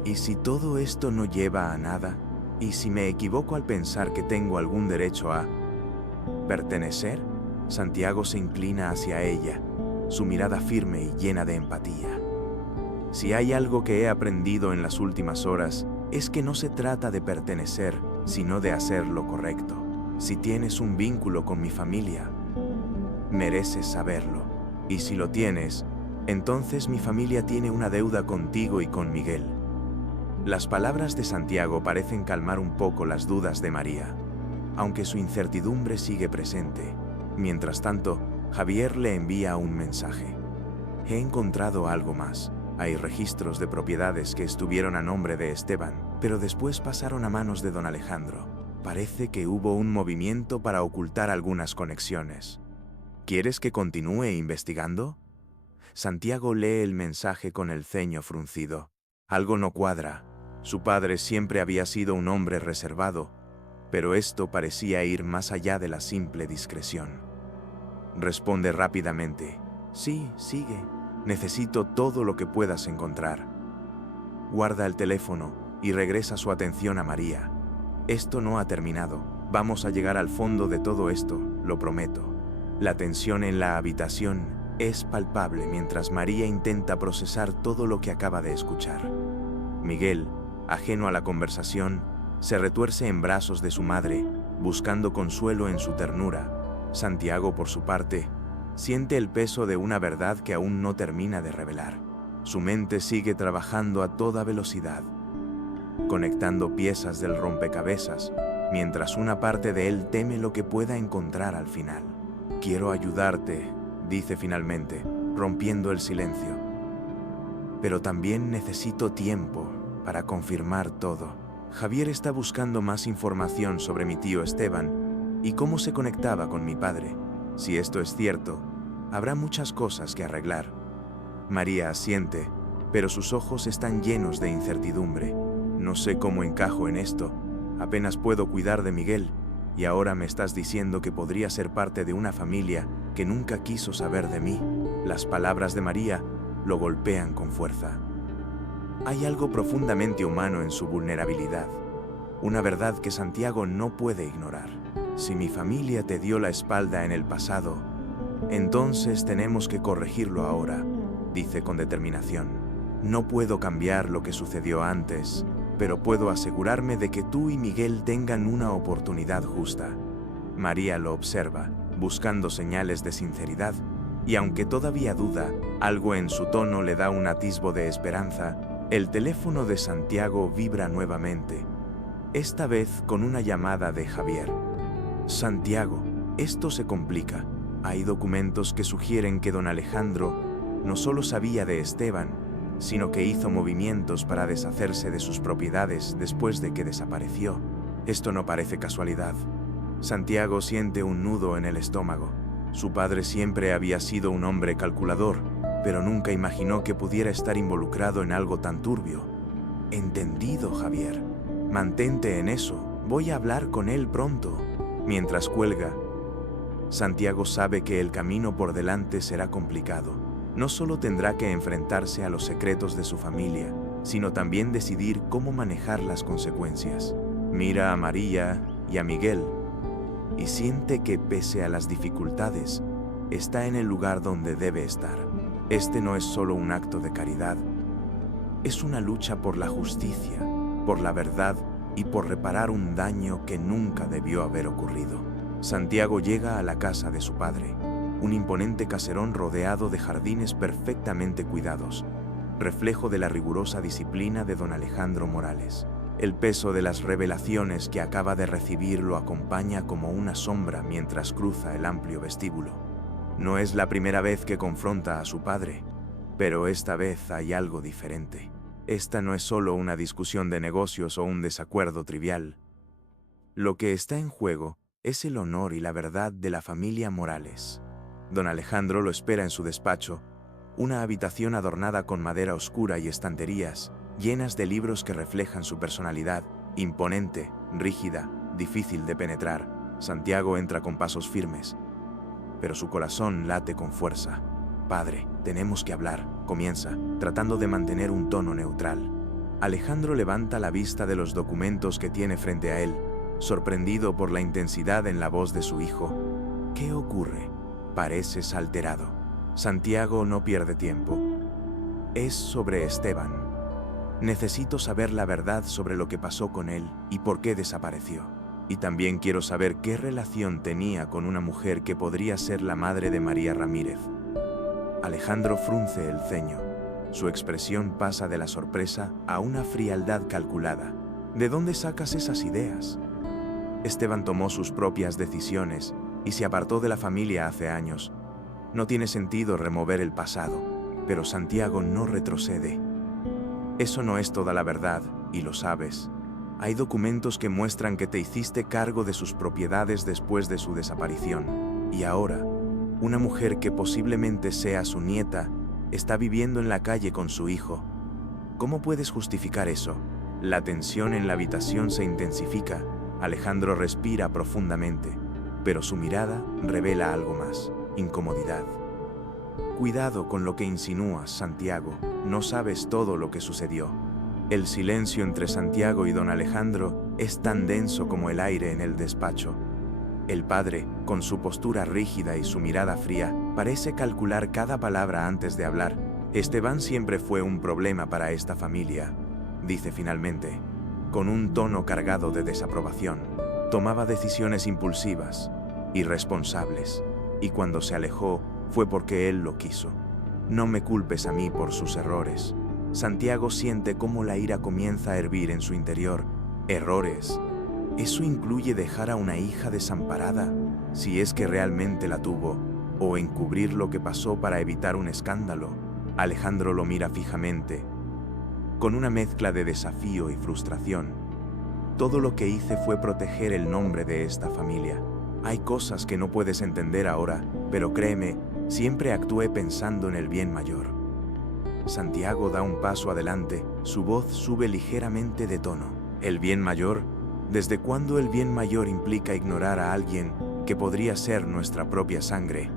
¿Y si todo esto no lleva a nada? ¿Y si me equivoco al pensar que tengo algún derecho a pertenecer? Santiago se inclina hacia ella, su mirada firme y llena de empatía. Si hay algo que he aprendido en las últimas horas, es que no se trata de pertenecer, sino de hacer lo correcto. Si tienes un vínculo con mi familia, mereces saberlo. Y si lo tienes, entonces mi familia tiene una deuda contigo y con Miguel. Las palabras de Santiago parecen calmar un poco las dudas de María, aunque su incertidumbre sigue presente. Mientras tanto, Javier le envía un mensaje. He encontrado algo más. Hay registros de propiedades que estuvieron a nombre de Esteban, pero después pasaron a manos de don Alejandro. Parece que hubo un movimiento para ocultar algunas conexiones. ¿Quieres que continúe investigando? Santiago lee el mensaje con el ceño fruncido. Algo no cuadra. Su padre siempre había sido un hombre reservado, pero esto parecía ir más allá de la simple discreción. Responde rápidamente. Sí, sigue. Necesito todo lo que puedas encontrar. Guarda el teléfono y regresa su atención a María. Esto no ha terminado. Vamos a llegar al fondo de todo esto, lo prometo. La tensión en la habitación es palpable mientras María intenta procesar todo lo que acaba de escuchar. Miguel, ajeno a la conversación, se retuerce en brazos de su madre, buscando consuelo en su ternura. Santiago, por su parte, siente el peso de una verdad que aún no termina de revelar. Su mente sigue trabajando a toda velocidad, conectando piezas del rompecabezas, mientras una parte de él teme lo que pueda encontrar al final. Quiero ayudarte, dice finalmente, rompiendo el silencio. Pero también necesito tiempo para confirmar todo. Javier está buscando más información sobre mi tío Esteban y cómo se conectaba con mi padre. Si esto es cierto, habrá muchas cosas que arreglar. María asiente, pero sus ojos están llenos de incertidumbre. No sé cómo encajo en esto. Apenas puedo cuidar de Miguel, y ahora me estás diciendo que podría ser parte de una familia que nunca quiso saber de mí. Las palabras de María lo golpean con fuerza. Hay algo profundamente humano en su vulnerabilidad, una verdad que Santiago no puede ignorar. Si mi familia te dio la espalda en el pasado, entonces tenemos que corregirlo ahora, dice con determinación. No puedo cambiar lo que sucedió antes, pero puedo asegurarme de que tú y Miguel tengan una oportunidad justa. María lo observa, buscando señales de sinceridad, y aunque todavía duda, algo en su tono le da un atisbo de esperanza. El teléfono de Santiago vibra nuevamente, esta vez con una llamada de Javier. Santiago, esto se complica. Hay documentos que sugieren que don Alejandro no solo sabía de Esteban, sino que hizo movimientos para deshacerse de sus propiedades después de que desapareció. Esto no parece casualidad. Santiago siente un nudo en el estómago. Su padre siempre había sido un hombre calculador, pero nunca imaginó que pudiera estar involucrado en algo tan turbio. Entendido, Javier. Mantente en eso. Voy a hablar con él pronto. Mientras cuelga, Santiago sabe que el camino por delante será complicado. No solo tendrá que enfrentarse a los secretos de su familia, sino también decidir cómo manejar las consecuencias. Mira a María y a Miguel y siente que, pese a las dificultades, está en el lugar donde debe estar. Este no es solo un acto de caridad, es una lucha por la justicia, por la verdad y por reparar un daño que nunca debió haber ocurrido. Santiago llega a la casa de su padre, un imponente caserón rodeado de jardines perfectamente cuidados, reflejo de la rigurosa disciplina de don Alejandro Morales. El peso de las revelaciones que acaba de recibir lo acompaña como una sombra mientras cruza el amplio vestíbulo. No es la primera vez que confronta a su padre, pero esta vez hay algo diferente. Esta no es solo una discusión de negocios o un desacuerdo trivial. Lo que está en juego es el honor y la verdad de la familia Morales. Don Alejandro lo espera en su despacho, una habitación adornada con madera oscura y estanterías llenas de libros que reflejan su personalidad, imponente, rígida, difícil de penetrar. Santiago entra con pasos firmes, pero su corazón late con fuerza. Padre, tenemos que hablar, comienza, tratando de mantener un tono neutral. Alejandro levanta la vista de los documentos que tiene frente a él, sorprendido por la intensidad en la voz de su hijo. ¿Qué ocurre? Pareces alterado. Santiago no pierde tiempo. Es sobre Esteban. Necesito saber la verdad sobre lo que pasó con él y por qué desapareció. Y también quiero saber qué relación tenía con una mujer que podría ser la madre de María Ramírez. Alejandro frunce el ceño. Su expresión pasa de la sorpresa a una frialdad calculada. ¿De dónde sacas esas ideas? Esteban tomó sus propias decisiones y se apartó de la familia hace años. No tiene sentido remover el pasado, pero Santiago no retrocede. Eso no es toda la verdad, y lo sabes. Hay documentos que muestran que te hiciste cargo de sus propiedades después de su desaparición. Y ahora, una mujer que posiblemente sea su nieta está viviendo en la calle con su hijo. ¿Cómo puedes justificar eso? La tensión en la habitación se intensifica. Alejandro respira profundamente, pero su mirada revela algo más: incomodidad. Cuidado con lo que insinúas, Santiago. No sabes todo lo que sucedió. El silencio entre Santiago y don Alejandro es tan denso como el aire en el despacho. El padre, con su postura rígida y su mirada fría, parece calcular cada palabra antes de hablar. Esteban siempre fue un problema para esta familia, dice finalmente, con un tono cargado de desaprobación. Tomaba decisiones impulsivas, irresponsables, y cuando se alejó fue porque él lo quiso. No me culpes a mí por sus errores. Santiago siente cómo la ira comienza a hervir en su interior. ¿Errores? ¿Eso incluye dejar a una hija desamparada, si es que realmente la tuvo, o encubrir lo que pasó para evitar un escándalo? Alejandro lo mira fijamente, con una mezcla de desafío y frustración. Todo lo que hice fue proteger el nombre de esta familia. Hay cosas que no puedes entender ahora, pero créeme, siempre actué pensando en el bien mayor. Santiago da un paso adelante, su voz sube ligeramente de tono. ¿El bien mayor? ¿Desde cuándo el bien mayor implica ignorar a alguien que podría ser nuestra propia sangre?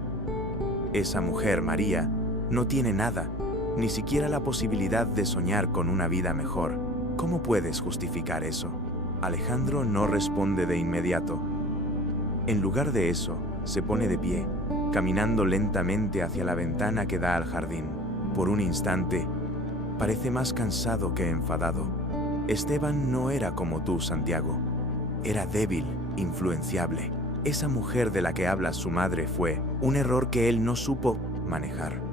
Esa mujer, María, no tiene nada, ni siquiera la posibilidad de soñar con una vida mejor. ¿Cómo puedes justificar eso? Alejandro no responde de inmediato. En lugar de eso, se pone de pie, caminando lentamente hacia la ventana que da al jardín. Por un instante, parece más cansado que enfadado. Esteban no era como tú, Santiago. Era débil, influenciable. Esa mujer de la que habla su madre fue un error que él no supo manejar.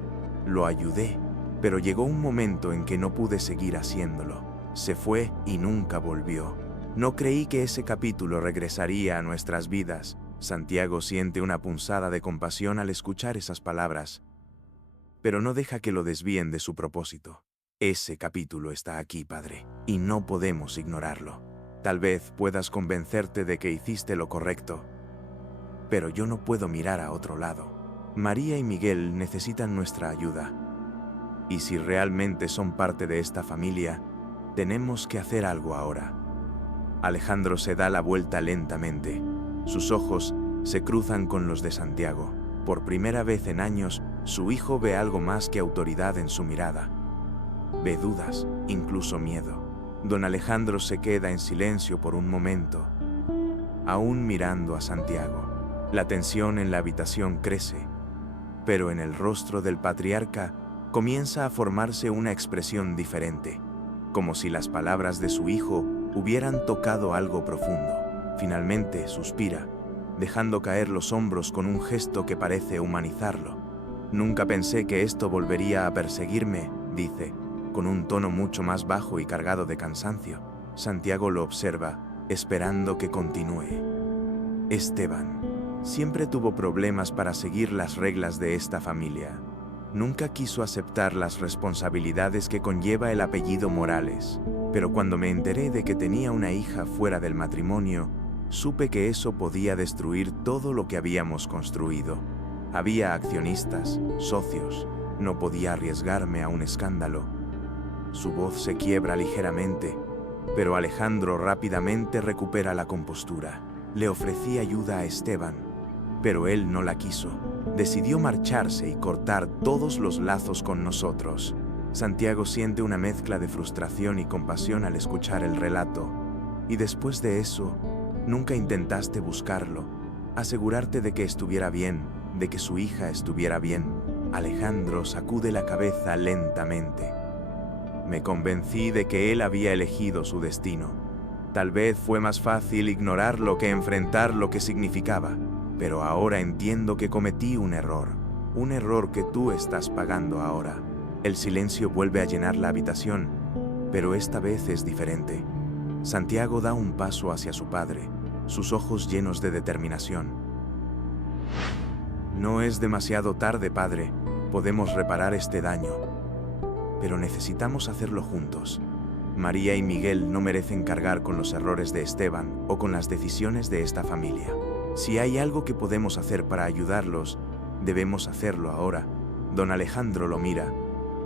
Lo ayudé, pero llegó un momento en que no pude seguir haciéndolo. Se fue y nunca volvió. No creí que ese capítulo regresaría a nuestras vidas. Santiago siente una punzada de compasión al escuchar esas palabras, pero no deja que lo desvíen de su propósito. Ese capítulo está aquí, padre, y no podemos ignorarlo. Tal vez puedas convencerte de que hiciste lo correcto, pero yo no puedo mirar a otro lado. María y Miguel necesitan nuestra ayuda, y si realmente son parte de esta familia, tenemos que hacer algo ahora. Alejandro se da la vuelta lentamente. Sus ojos se cruzan con los de Santiago. Por primera vez en años, su hijo ve algo más que autoridad en su mirada. Ve dudas, incluso miedo. Don Alejandro se queda en silencio por un momento, aún mirando a Santiago. La tensión en la habitación crece, pero en el rostro del patriarca comienza a formarse una expresión diferente, como si las palabras de su hijo hubieran tocado algo profundo. Finalmente suspira, dejando caer los hombros con un gesto que parece humanizarlo. Nunca pensé que esto volvería a perseguirme, dice, con un tono mucho más bajo y cargado de cansancio. Santiago lo observa, esperando que continúe. Esteban siempre tuvo problemas para seguir las reglas de esta familia. Nunca quiso aceptar las responsabilidades que conlleva el apellido Morales, pero cuando me enteré de que tenía una hija fuera del matrimonio, supe que eso podía destruir todo lo que habíamos construido. Había accionistas, socios, no podía arriesgarme a un escándalo. Su voz se quiebra ligeramente, pero Alejandro rápidamente recupera la compostura. Le ofrecí ayuda a Esteban, pero él no la quiso. Decidió marcharse y cortar todos los lazos con nosotros. Santiago siente una mezcla de frustración y compasión al escuchar el relato. Y después de eso, nunca intentaste buscarlo, asegurarte de que estuviera bien, de que su hija estuviera bien. Alejandro sacude la cabeza lentamente. Me convencí de que él había elegido su destino. Tal vez fue más fácil ignorarlo que enfrentar lo que significaba, pero ahora entiendo que cometí un error que tú estás pagando ahora. El silencio vuelve a llenar la habitación, pero esta vez es diferente. Santiago da un paso hacia su padre, sus ojos llenos de determinación. No es demasiado tarde, padre, podemos reparar este daño. Pero necesitamos hacerlo juntos. María y Miguel no merecen cargar con los errores de Esteban o con las decisiones de esta familia. Si hay algo que podemos hacer para ayudarlos, debemos hacerlo ahora. Don Alejandro lo mira,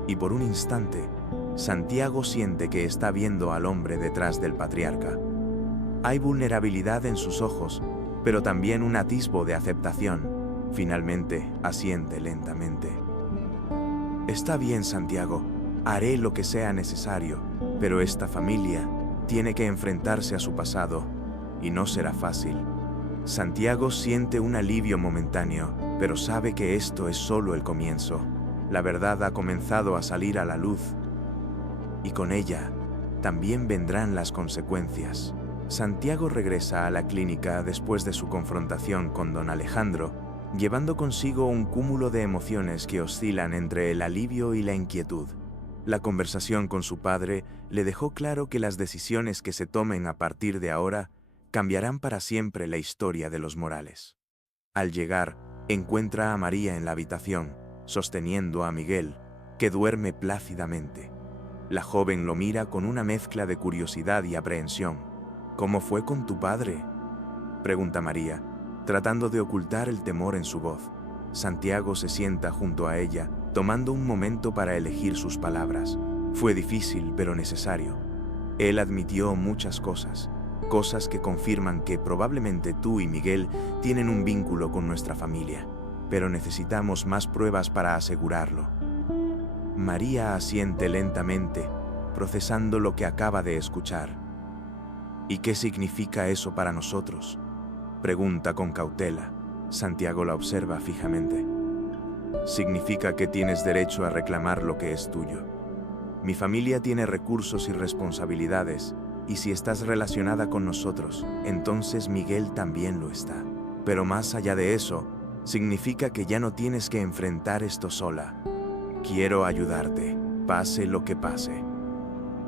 y por un instante Santiago siente que está viendo al hombre detrás del patriarca. Hay vulnerabilidad en sus ojos, pero también un atisbo de aceptación. Finalmente, asiente lentamente. Está bien, Santiago, haré lo que sea necesario, pero esta familia tiene que enfrentarse a su pasado, y no será fácil. Santiago siente un alivio momentáneo, pero sabe que esto es solo el comienzo. La verdad ha comenzado a salir a la luz, y con ella también vendrán las consecuencias. Santiago regresa a la clínica después de su confrontación con don Alejandro, llevando consigo un cúmulo de emociones que oscilan entre el alivio y la inquietud. La conversación con su padre le dejó claro que las decisiones que se tomen a partir de ahora cambiarán para siempre la historia de los Morales. Al llegar, encuentra a María en la habitación, sosteniendo a Miguel, que duerme plácidamente. La joven lo mira con una mezcla de curiosidad y aprehensión. «¿Cómo fue con tu padre?», pregunta María, tratando de ocultar el temor en su voz. Santiago se sienta junto a ella, tomando un momento para elegir sus palabras. Fue difícil, pero necesario. Él admitió muchas cosas que confirman que probablemente tú y Miguel tienen un vínculo con nuestra familia, pero necesitamos más pruebas para asegurarlo. María asiente lentamente, procesando lo que acaba de escuchar. «¿Y qué significa eso para nosotros?», pregunta con cautela. Santiago la observa fijamente. «Significa que tienes derecho a reclamar lo que es tuyo. Mi familia tiene recursos y responsabilidades, y si estás relacionada con nosotros, entonces Miguel también lo está. Pero más allá de eso, significa que ya no tienes que enfrentar esto sola. Quiero ayudarte, pase lo que pase».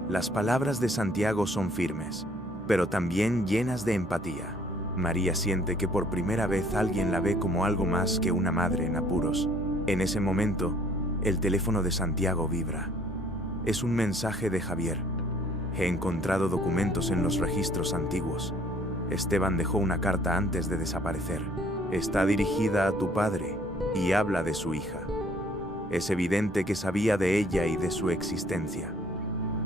Las palabras de Santiago son firmes, pero también llenas de empatía. María siente que por primera vez alguien la ve como algo más que una madre en apuros. En ese momento, el teléfono de Santiago vibra. Es un mensaje de Javier. «He encontrado documentos en los registros antiguos. Esteban dejó una carta antes de desaparecer. Está dirigida a tu padre y habla de su hija. Es evidente que sabía de ella y de su existencia».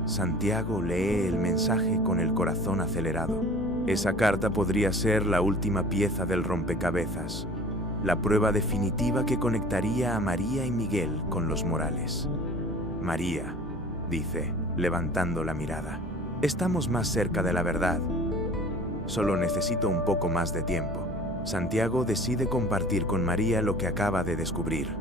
Santiago lee el mensaje con el corazón acelerado. Esa carta podría ser la última pieza del rompecabezas, la prueba definitiva que conectaría a María y Miguel con los Morales. «María», dice, levantando la mirada, «estamos más cerca de la verdad. Solo necesito un poco más de tiempo». Santiago decide compartir con María lo que acaba de descubrir.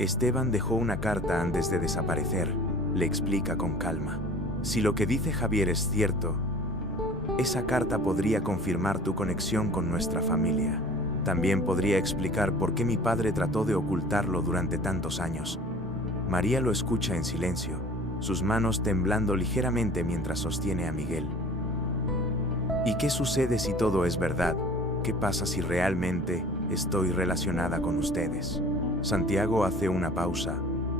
«Esteban dejó una carta antes de desaparecer», le explica con calma. «Si lo que dice Javier es cierto, esa carta podría confirmar tu conexión con nuestra familia. También podría explicar por qué mi padre trató de ocultarlo durante tantos años». María lo escucha en silencio, sus manos temblando ligeramente mientras sostiene a Miguel. «¿Y qué sucede si todo es verdad? ¿Qué pasa si realmente estoy relacionada con ustedes?». Santiago hace una pausa,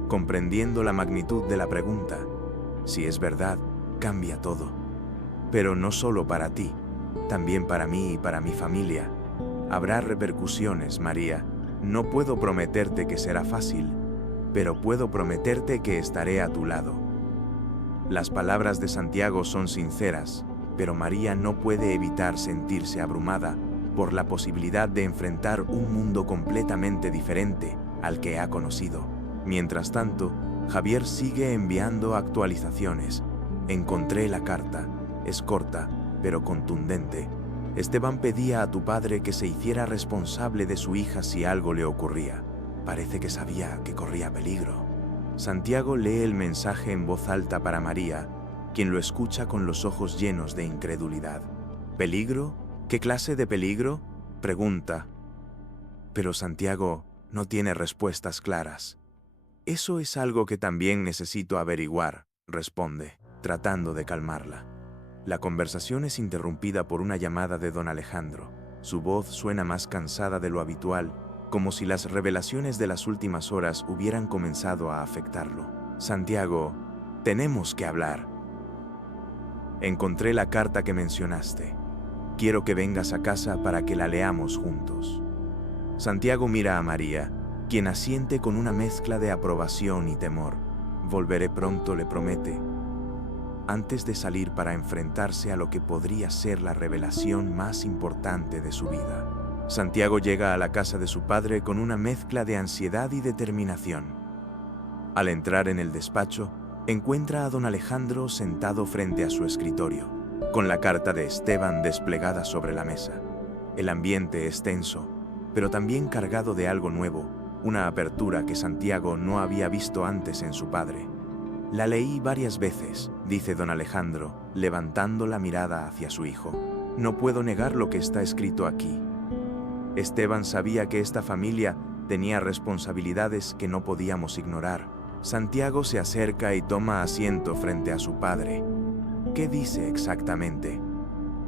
comprendiendo la magnitud de la pregunta. Si es verdad, cambia todo. Pero no solo para ti, también para mí y para mi familia. Habrá repercusiones, María. No puedo prometerte que será fácil, pero puedo prometerte que estaré a tu lado. Las palabras de Santiago son sinceras, pero María no puede evitar sentirse abrumada por la posibilidad de enfrentar un mundo completamente diferente al que ha conocido. Mientras tanto, Javier sigue enviando actualizaciones. «Encontré la carta. Es corta, pero contundente. Esteban pedía a tu padre que se hiciera responsable de su hija si algo le ocurría. Parece que sabía que corría peligro». Santiago lee el mensaje en voz alta para María, quien lo escucha con los ojos llenos de incredulidad. «¿Peligro? ¿Qué clase de peligro?», pregunta. Pero Santiago no tiene respuestas claras. «Eso es algo que también necesito averiguar», responde, tratando de calmarla. La conversación es interrumpida por una llamada de don Alejandro. Su voz suena más cansada de lo habitual, como si las revelaciones de las últimas horas hubieran comenzado a afectarlo. «Santiago, tenemos que hablar. Encontré la carta que mencionaste. Quiero que vengas a casa para que la leamos juntos». Santiago mira a María, quien asiente con una mezcla de aprobación y temor. Volveré pronto, le promete, antes de salir para enfrentarse a lo que podría ser la revelación más importante de su vida. Santiago llega a la casa de su padre con una mezcla de ansiedad y determinación. Al entrar en el despacho, encuentra a don Alejandro sentado frente a su escritorio, con la carta de Esteban desplegada sobre la mesa. El ambiente es tenso, pero también cargado de algo nuevo, una apertura que Santiago no había visto antes en su padre. La leí varias veces, dice don Alejandro, levantando la mirada hacia su hijo. No puedo negar lo que está escrito aquí. Esteban sabía que esta familia tenía responsabilidades que no podíamos ignorar. Santiago se acerca y toma asiento frente a su padre. ¿Qué dice exactamente?,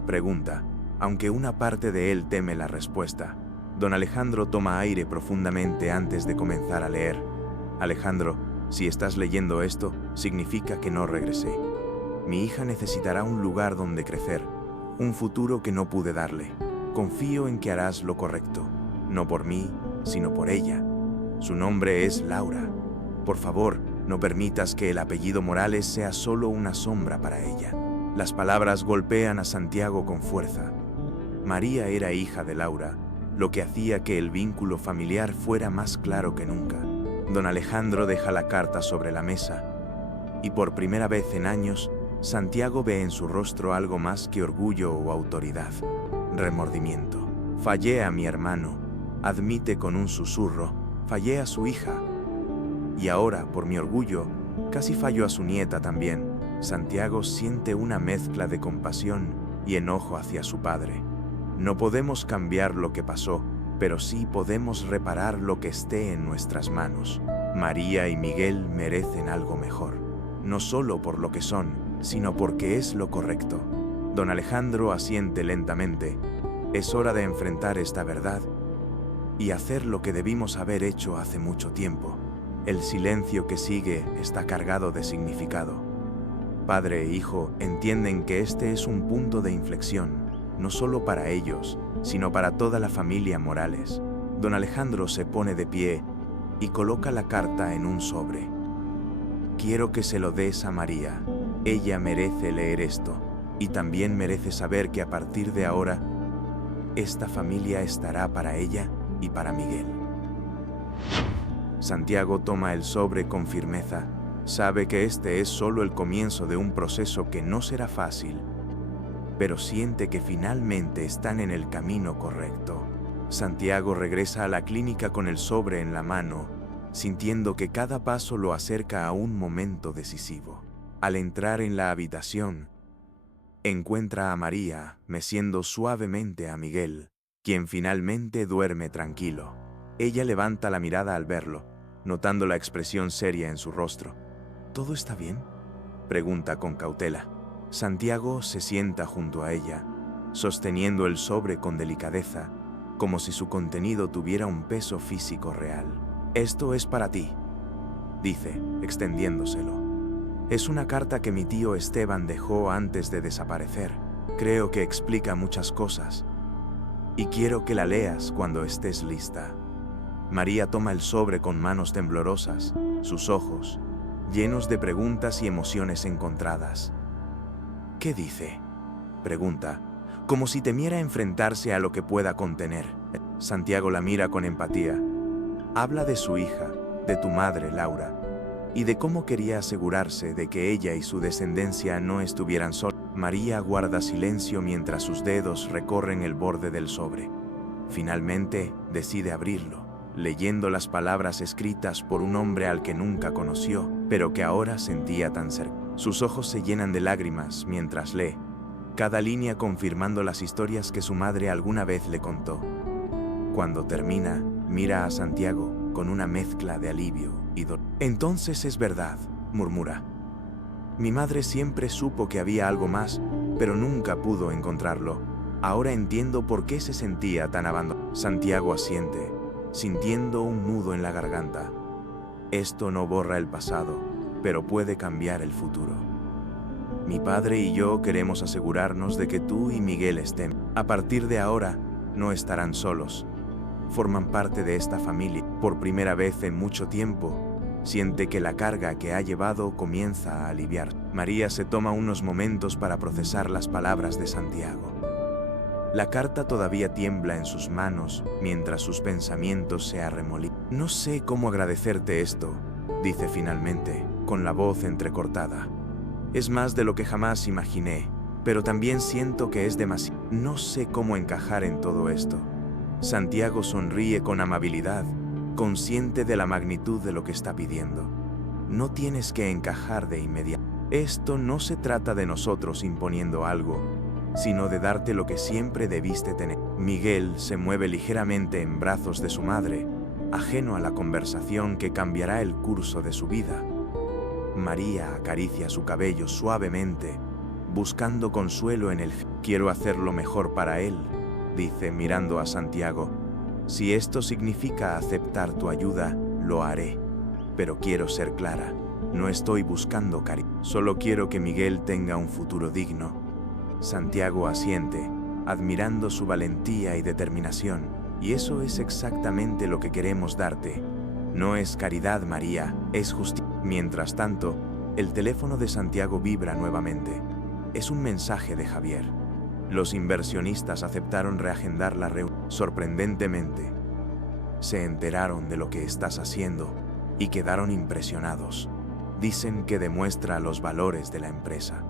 pregunta, aunque una parte de él teme la respuesta. Don Alejandro toma aire profundamente antes de comenzar a leer. Alejandro, si estás leyendo esto, significa que no regresé. Mi hija necesitará un lugar donde crecer, un futuro que no pude darle. Confío en que harás lo correcto, no por mí, sino por ella. Su nombre es Laura. Por favor, no permitas que el apellido Morales sea solo una sombra para ella. Las palabras golpean a Santiago con fuerza. María era hija de Laura, lo que hacía que el vínculo familiar fuera más claro que nunca. Don Alejandro deja la carta sobre la mesa, y por primera vez en años, Santiago ve en su rostro algo más que orgullo o autoridad. Remordimiento. Fallé a mi hermano, admite con un susurro, fallé a su hija. Y ahora, por mi orgullo, casi fallo a su nieta también. Santiago siente una mezcla de compasión y enojo hacia su padre. No podemos cambiar lo que pasó, pero sí podemos reparar lo que esté en nuestras manos. María y Miguel merecen algo mejor, no solo por lo que son, sino porque es lo correcto. Don Alejandro asiente lentamente. Es hora de enfrentar esta verdad y hacer lo que debimos haber hecho hace mucho tiempo. El silencio que sigue está cargado de significado. Padre e hijo entienden que este es un punto de inflexión, no solo para ellos, sino para toda la familia Morales. Don Alejandro se pone de pie y coloca la carta en un sobre. Quiero que se lo des a María. Ella merece leer esto, y también merece saber que a partir de ahora, esta familia estará para ella y para Miguel. Santiago toma el sobre con firmeza. Sabe que este es solo el comienzo de un proceso que no será fácil, pero siente que finalmente están en el camino correcto. Santiago regresa a la clínica con el sobre en la mano, sintiendo que cada paso lo acerca a un momento decisivo. Al entrar en la habitación, encuentra a María meciendo suavemente a Miguel, quien finalmente duerme tranquilo. Ella levanta la mirada al verlo, notando la expresión seria en su rostro. ¿Todo está bien?, pregunta con cautela. Santiago se sienta junto a ella, sosteniendo el sobre con delicadeza, como si su contenido tuviera un peso físico real. Esto es para ti, dice, extendiéndoselo. Es una carta que mi tío Esteban dejó antes de desaparecer. Creo que explica muchas cosas, y quiero que la leas cuando estés lista. María toma el sobre con manos temblorosas, sus ojos llenos de preguntas y emociones encontradas. ¿Qué dice?, pregunta, como si temiera enfrentarse a lo que pueda contener. Santiago la mira con empatía. Habla de su hija, de tu madre, Laura, y de cómo quería asegurarse de que ella y su descendencia no estuvieran solas. María guarda silencio mientras sus dedos recorren el borde del sobre. Finalmente, decide abrirlo, leyendo las palabras escritas por un hombre al que nunca conoció, pero que ahora sentía tan cerca. Sus ojos se llenan de lágrimas mientras lee, cada línea confirmando las historias que su madre alguna vez le contó. Cuando termina, mira a Santiago con una mezcla de alivio y dolor. Entonces es verdad, murmura. Mi madre siempre supo que había algo más, pero nunca pudo encontrarlo. Ahora entiendo por qué se sentía tan abandonado. Santiago asiente, sintiendo un nudo en la garganta. Esto no borra el pasado, pero puede cambiar el futuro. Mi padre y yo queremos asegurarnos de que tú y Miguel estén. A partir de ahora, no estarán solos. Forman parte de esta familia. Por primera vez en mucho tiempo, Siente que la carga que ha llevado comienza a aliviar. María se toma unos momentos para procesar las palabras de Santiago. La carta todavía tiembla en sus manos mientras sus pensamientos se arremolinan. No sé cómo agradecerte esto, dice finalmente, con la voz entrecortada. Es más de lo que jamás imaginé, pero también siento que es demasiado. No sé cómo encajar en todo esto. Santiago sonríe con amabilidad, consciente de la magnitud de lo que está pidiendo. No tienes que encajar de inmediato. Esto no se trata de nosotros imponiendo algo, sino de darte lo que siempre debiste tener. Miguel se mueve ligeramente en brazos de su madre, ajeno a la conversación que cambiará el curso de su vida. María acaricia su cabello suavemente, buscando consuelo en él. Quiero hacer lo mejor para él, dice mirando a Santiago. Si esto significa aceptar tu ayuda, lo haré. Pero quiero ser clara, no estoy buscando cariño. Solo quiero que Miguel tenga un futuro digno. Santiago asiente, admirando su valentía y determinación. Y eso es exactamente lo que queremos darte. No es caridad, María, es justicia. Mientras tanto, el teléfono de Santiago vibra nuevamente. Es un mensaje de Javier. Los inversionistas aceptaron reagendar la reunión. Sorprendentemente, se enteraron de lo que estás haciendo y quedaron impresionados. Dicen que demuestra los valores de la empresa.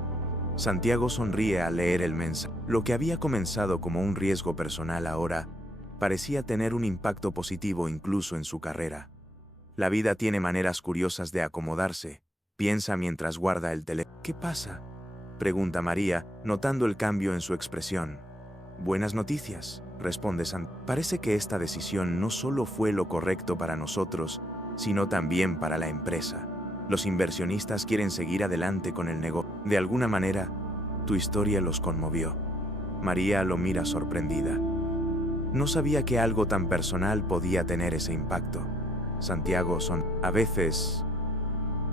Santiago sonríe al leer el mensaje. Lo que había comenzado como un riesgo personal ahora parecía tener un impacto positivo incluso en su carrera. La vida tiene maneras curiosas de acomodarse, piensa mientras guarda el teléfono. ¿Qué pasa?, pregunta María, notando el cambio en su expresión. Buenas noticias, responde Santiago. Parece que esta decisión no solo fue lo correcto para nosotros, sino también para la empresa. Los inversionistas quieren seguir adelante con el negocio. De alguna manera, tu historia los conmovió. María lo mira sorprendida. No sabía que algo tan personal podía tener ese impacto. Santiago, a veces,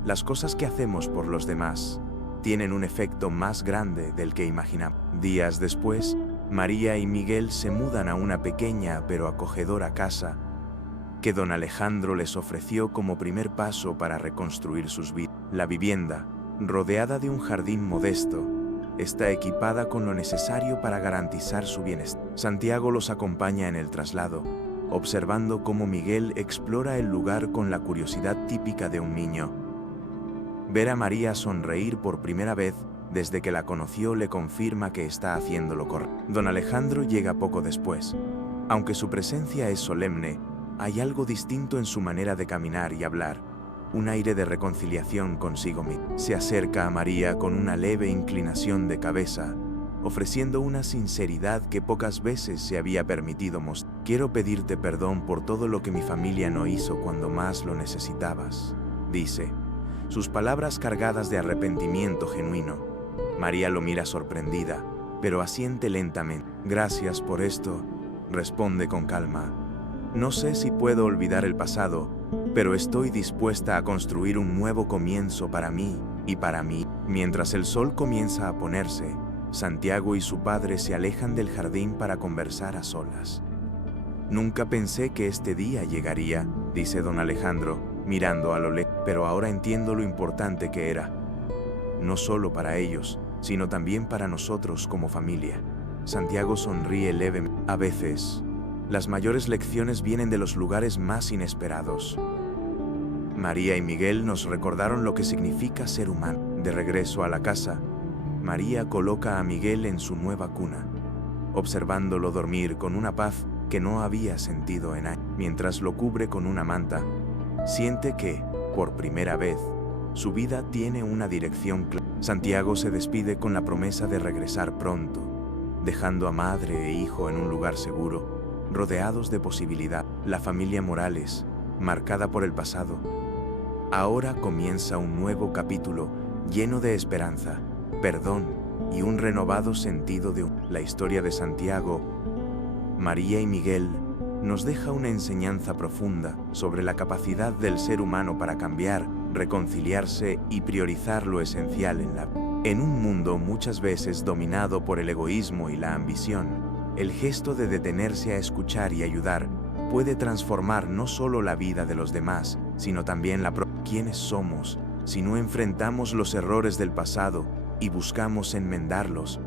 las cosas que hacemos por los demás tienen un efecto más grande del que imaginamos. Días después, María y Miguel se mudan a una pequeña pero acogedora casa que don Alejandro les ofreció como primer paso para reconstruir sus vidas. La vivienda, rodeada de un jardín modesto, está equipada con lo necesario para garantizar su bienestar. Santiago los acompaña en el traslado, observando cómo Miguel explora el lugar con la curiosidad típica de un niño. Ver a María sonreír por primera vez desde que la conoció le confirma que está haciendo lo correcto. Don Alejandro llega poco después. Aunque su presencia es solemne, hay algo distinto en su manera de caminar y hablar, un aire de reconciliación consigo mismo. Se acerca a María con una leve inclinación de cabeza, ofreciendo una sinceridad que pocas veces se había permitido mostrar. Quiero pedirte perdón por todo lo que mi familia no hizo cuando más lo necesitabas, dice, sus palabras cargadas de arrepentimiento genuino. María lo mira sorprendida, pero asiente lentamente. Gracias por esto, responde con calma. No sé si puedo olvidar el pasado, pero estoy dispuesta a construir un nuevo comienzo para mí y para mí. Mientras el sol comienza a ponerse, Santiago y su padre se alejan del jardín para conversar a solas. Nunca pensé que este día llegaría, dice don Alejandro, mirando a lo lejos, pero ahora entiendo lo importante que era. No solo para ellos, sino también para nosotros como familia. Santiago sonríe levemente. A veces, las mayores lecciones vienen de los lugares más inesperados. María y Miguel nos recordaron lo que significa ser humano. De regreso a la casa, María coloca a Miguel en su nueva cuna, observándolo dormir con una paz que no había sentido en años. Mientras lo cubre con una manta, siente que, por primera vez, su vida tiene una dirección clara. Santiago se despide con la promesa de regresar pronto, dejando a madre e hijo en un lugar seguro, rodeados de posibilidad. La familia Morales, marcada por el pasado, ahora comienza un nuevo capítulo lleno de esperanza, perdón y un renovado sentido de la historia de Santiago, María y Miguel nos deja una enseñanza profunda sobre la capacidad del ser humano para cambiar, reconciliarse y priorizar lo esencial en la vida. En un mundo muchas veces dominado por el egoísmo y la ambición, el gesto de detenerse a escuchar y ayudar puede transformar no solo la vida de los demás, sino también la propia. quiénes somos si no enfrentamos los errores del pasado y buscamos enmendarlos?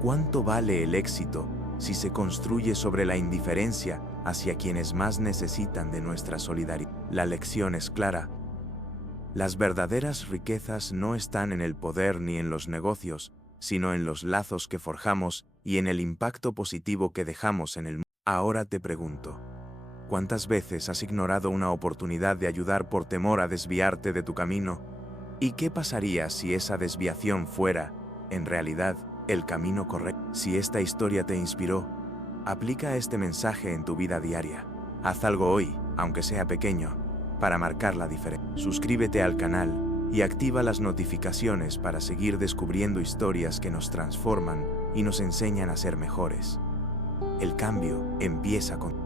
¿Cuánto vale el éxito si se construye sobre la indiferencia hacia quienes más necesitan de nuestra solidaridad? La lección es clara. Las verdaderas riquezas no están en el poder ni en los negocios, sino en los lazos que forjamos y en el impacto positivo que dejamos en el mundo. Ahora te pregunto, ¿cuántas veces has ignorado una oportunidad de ayudar por temor a desviarte de tu camino? ¿Y qué pasaría si esa desviación fuera, en realidad, el camino correcto? Si esta historia te inspiró, aplica este mensaje en tu vida diaria. Haz algo hoy, aunque sea pequeño, para marcar la diferencia. Suscríbete al canal y activa las notificaciones para seguir descubriendo historias que nos transforman y nos enseñan a ser mejores. El cambio empieza con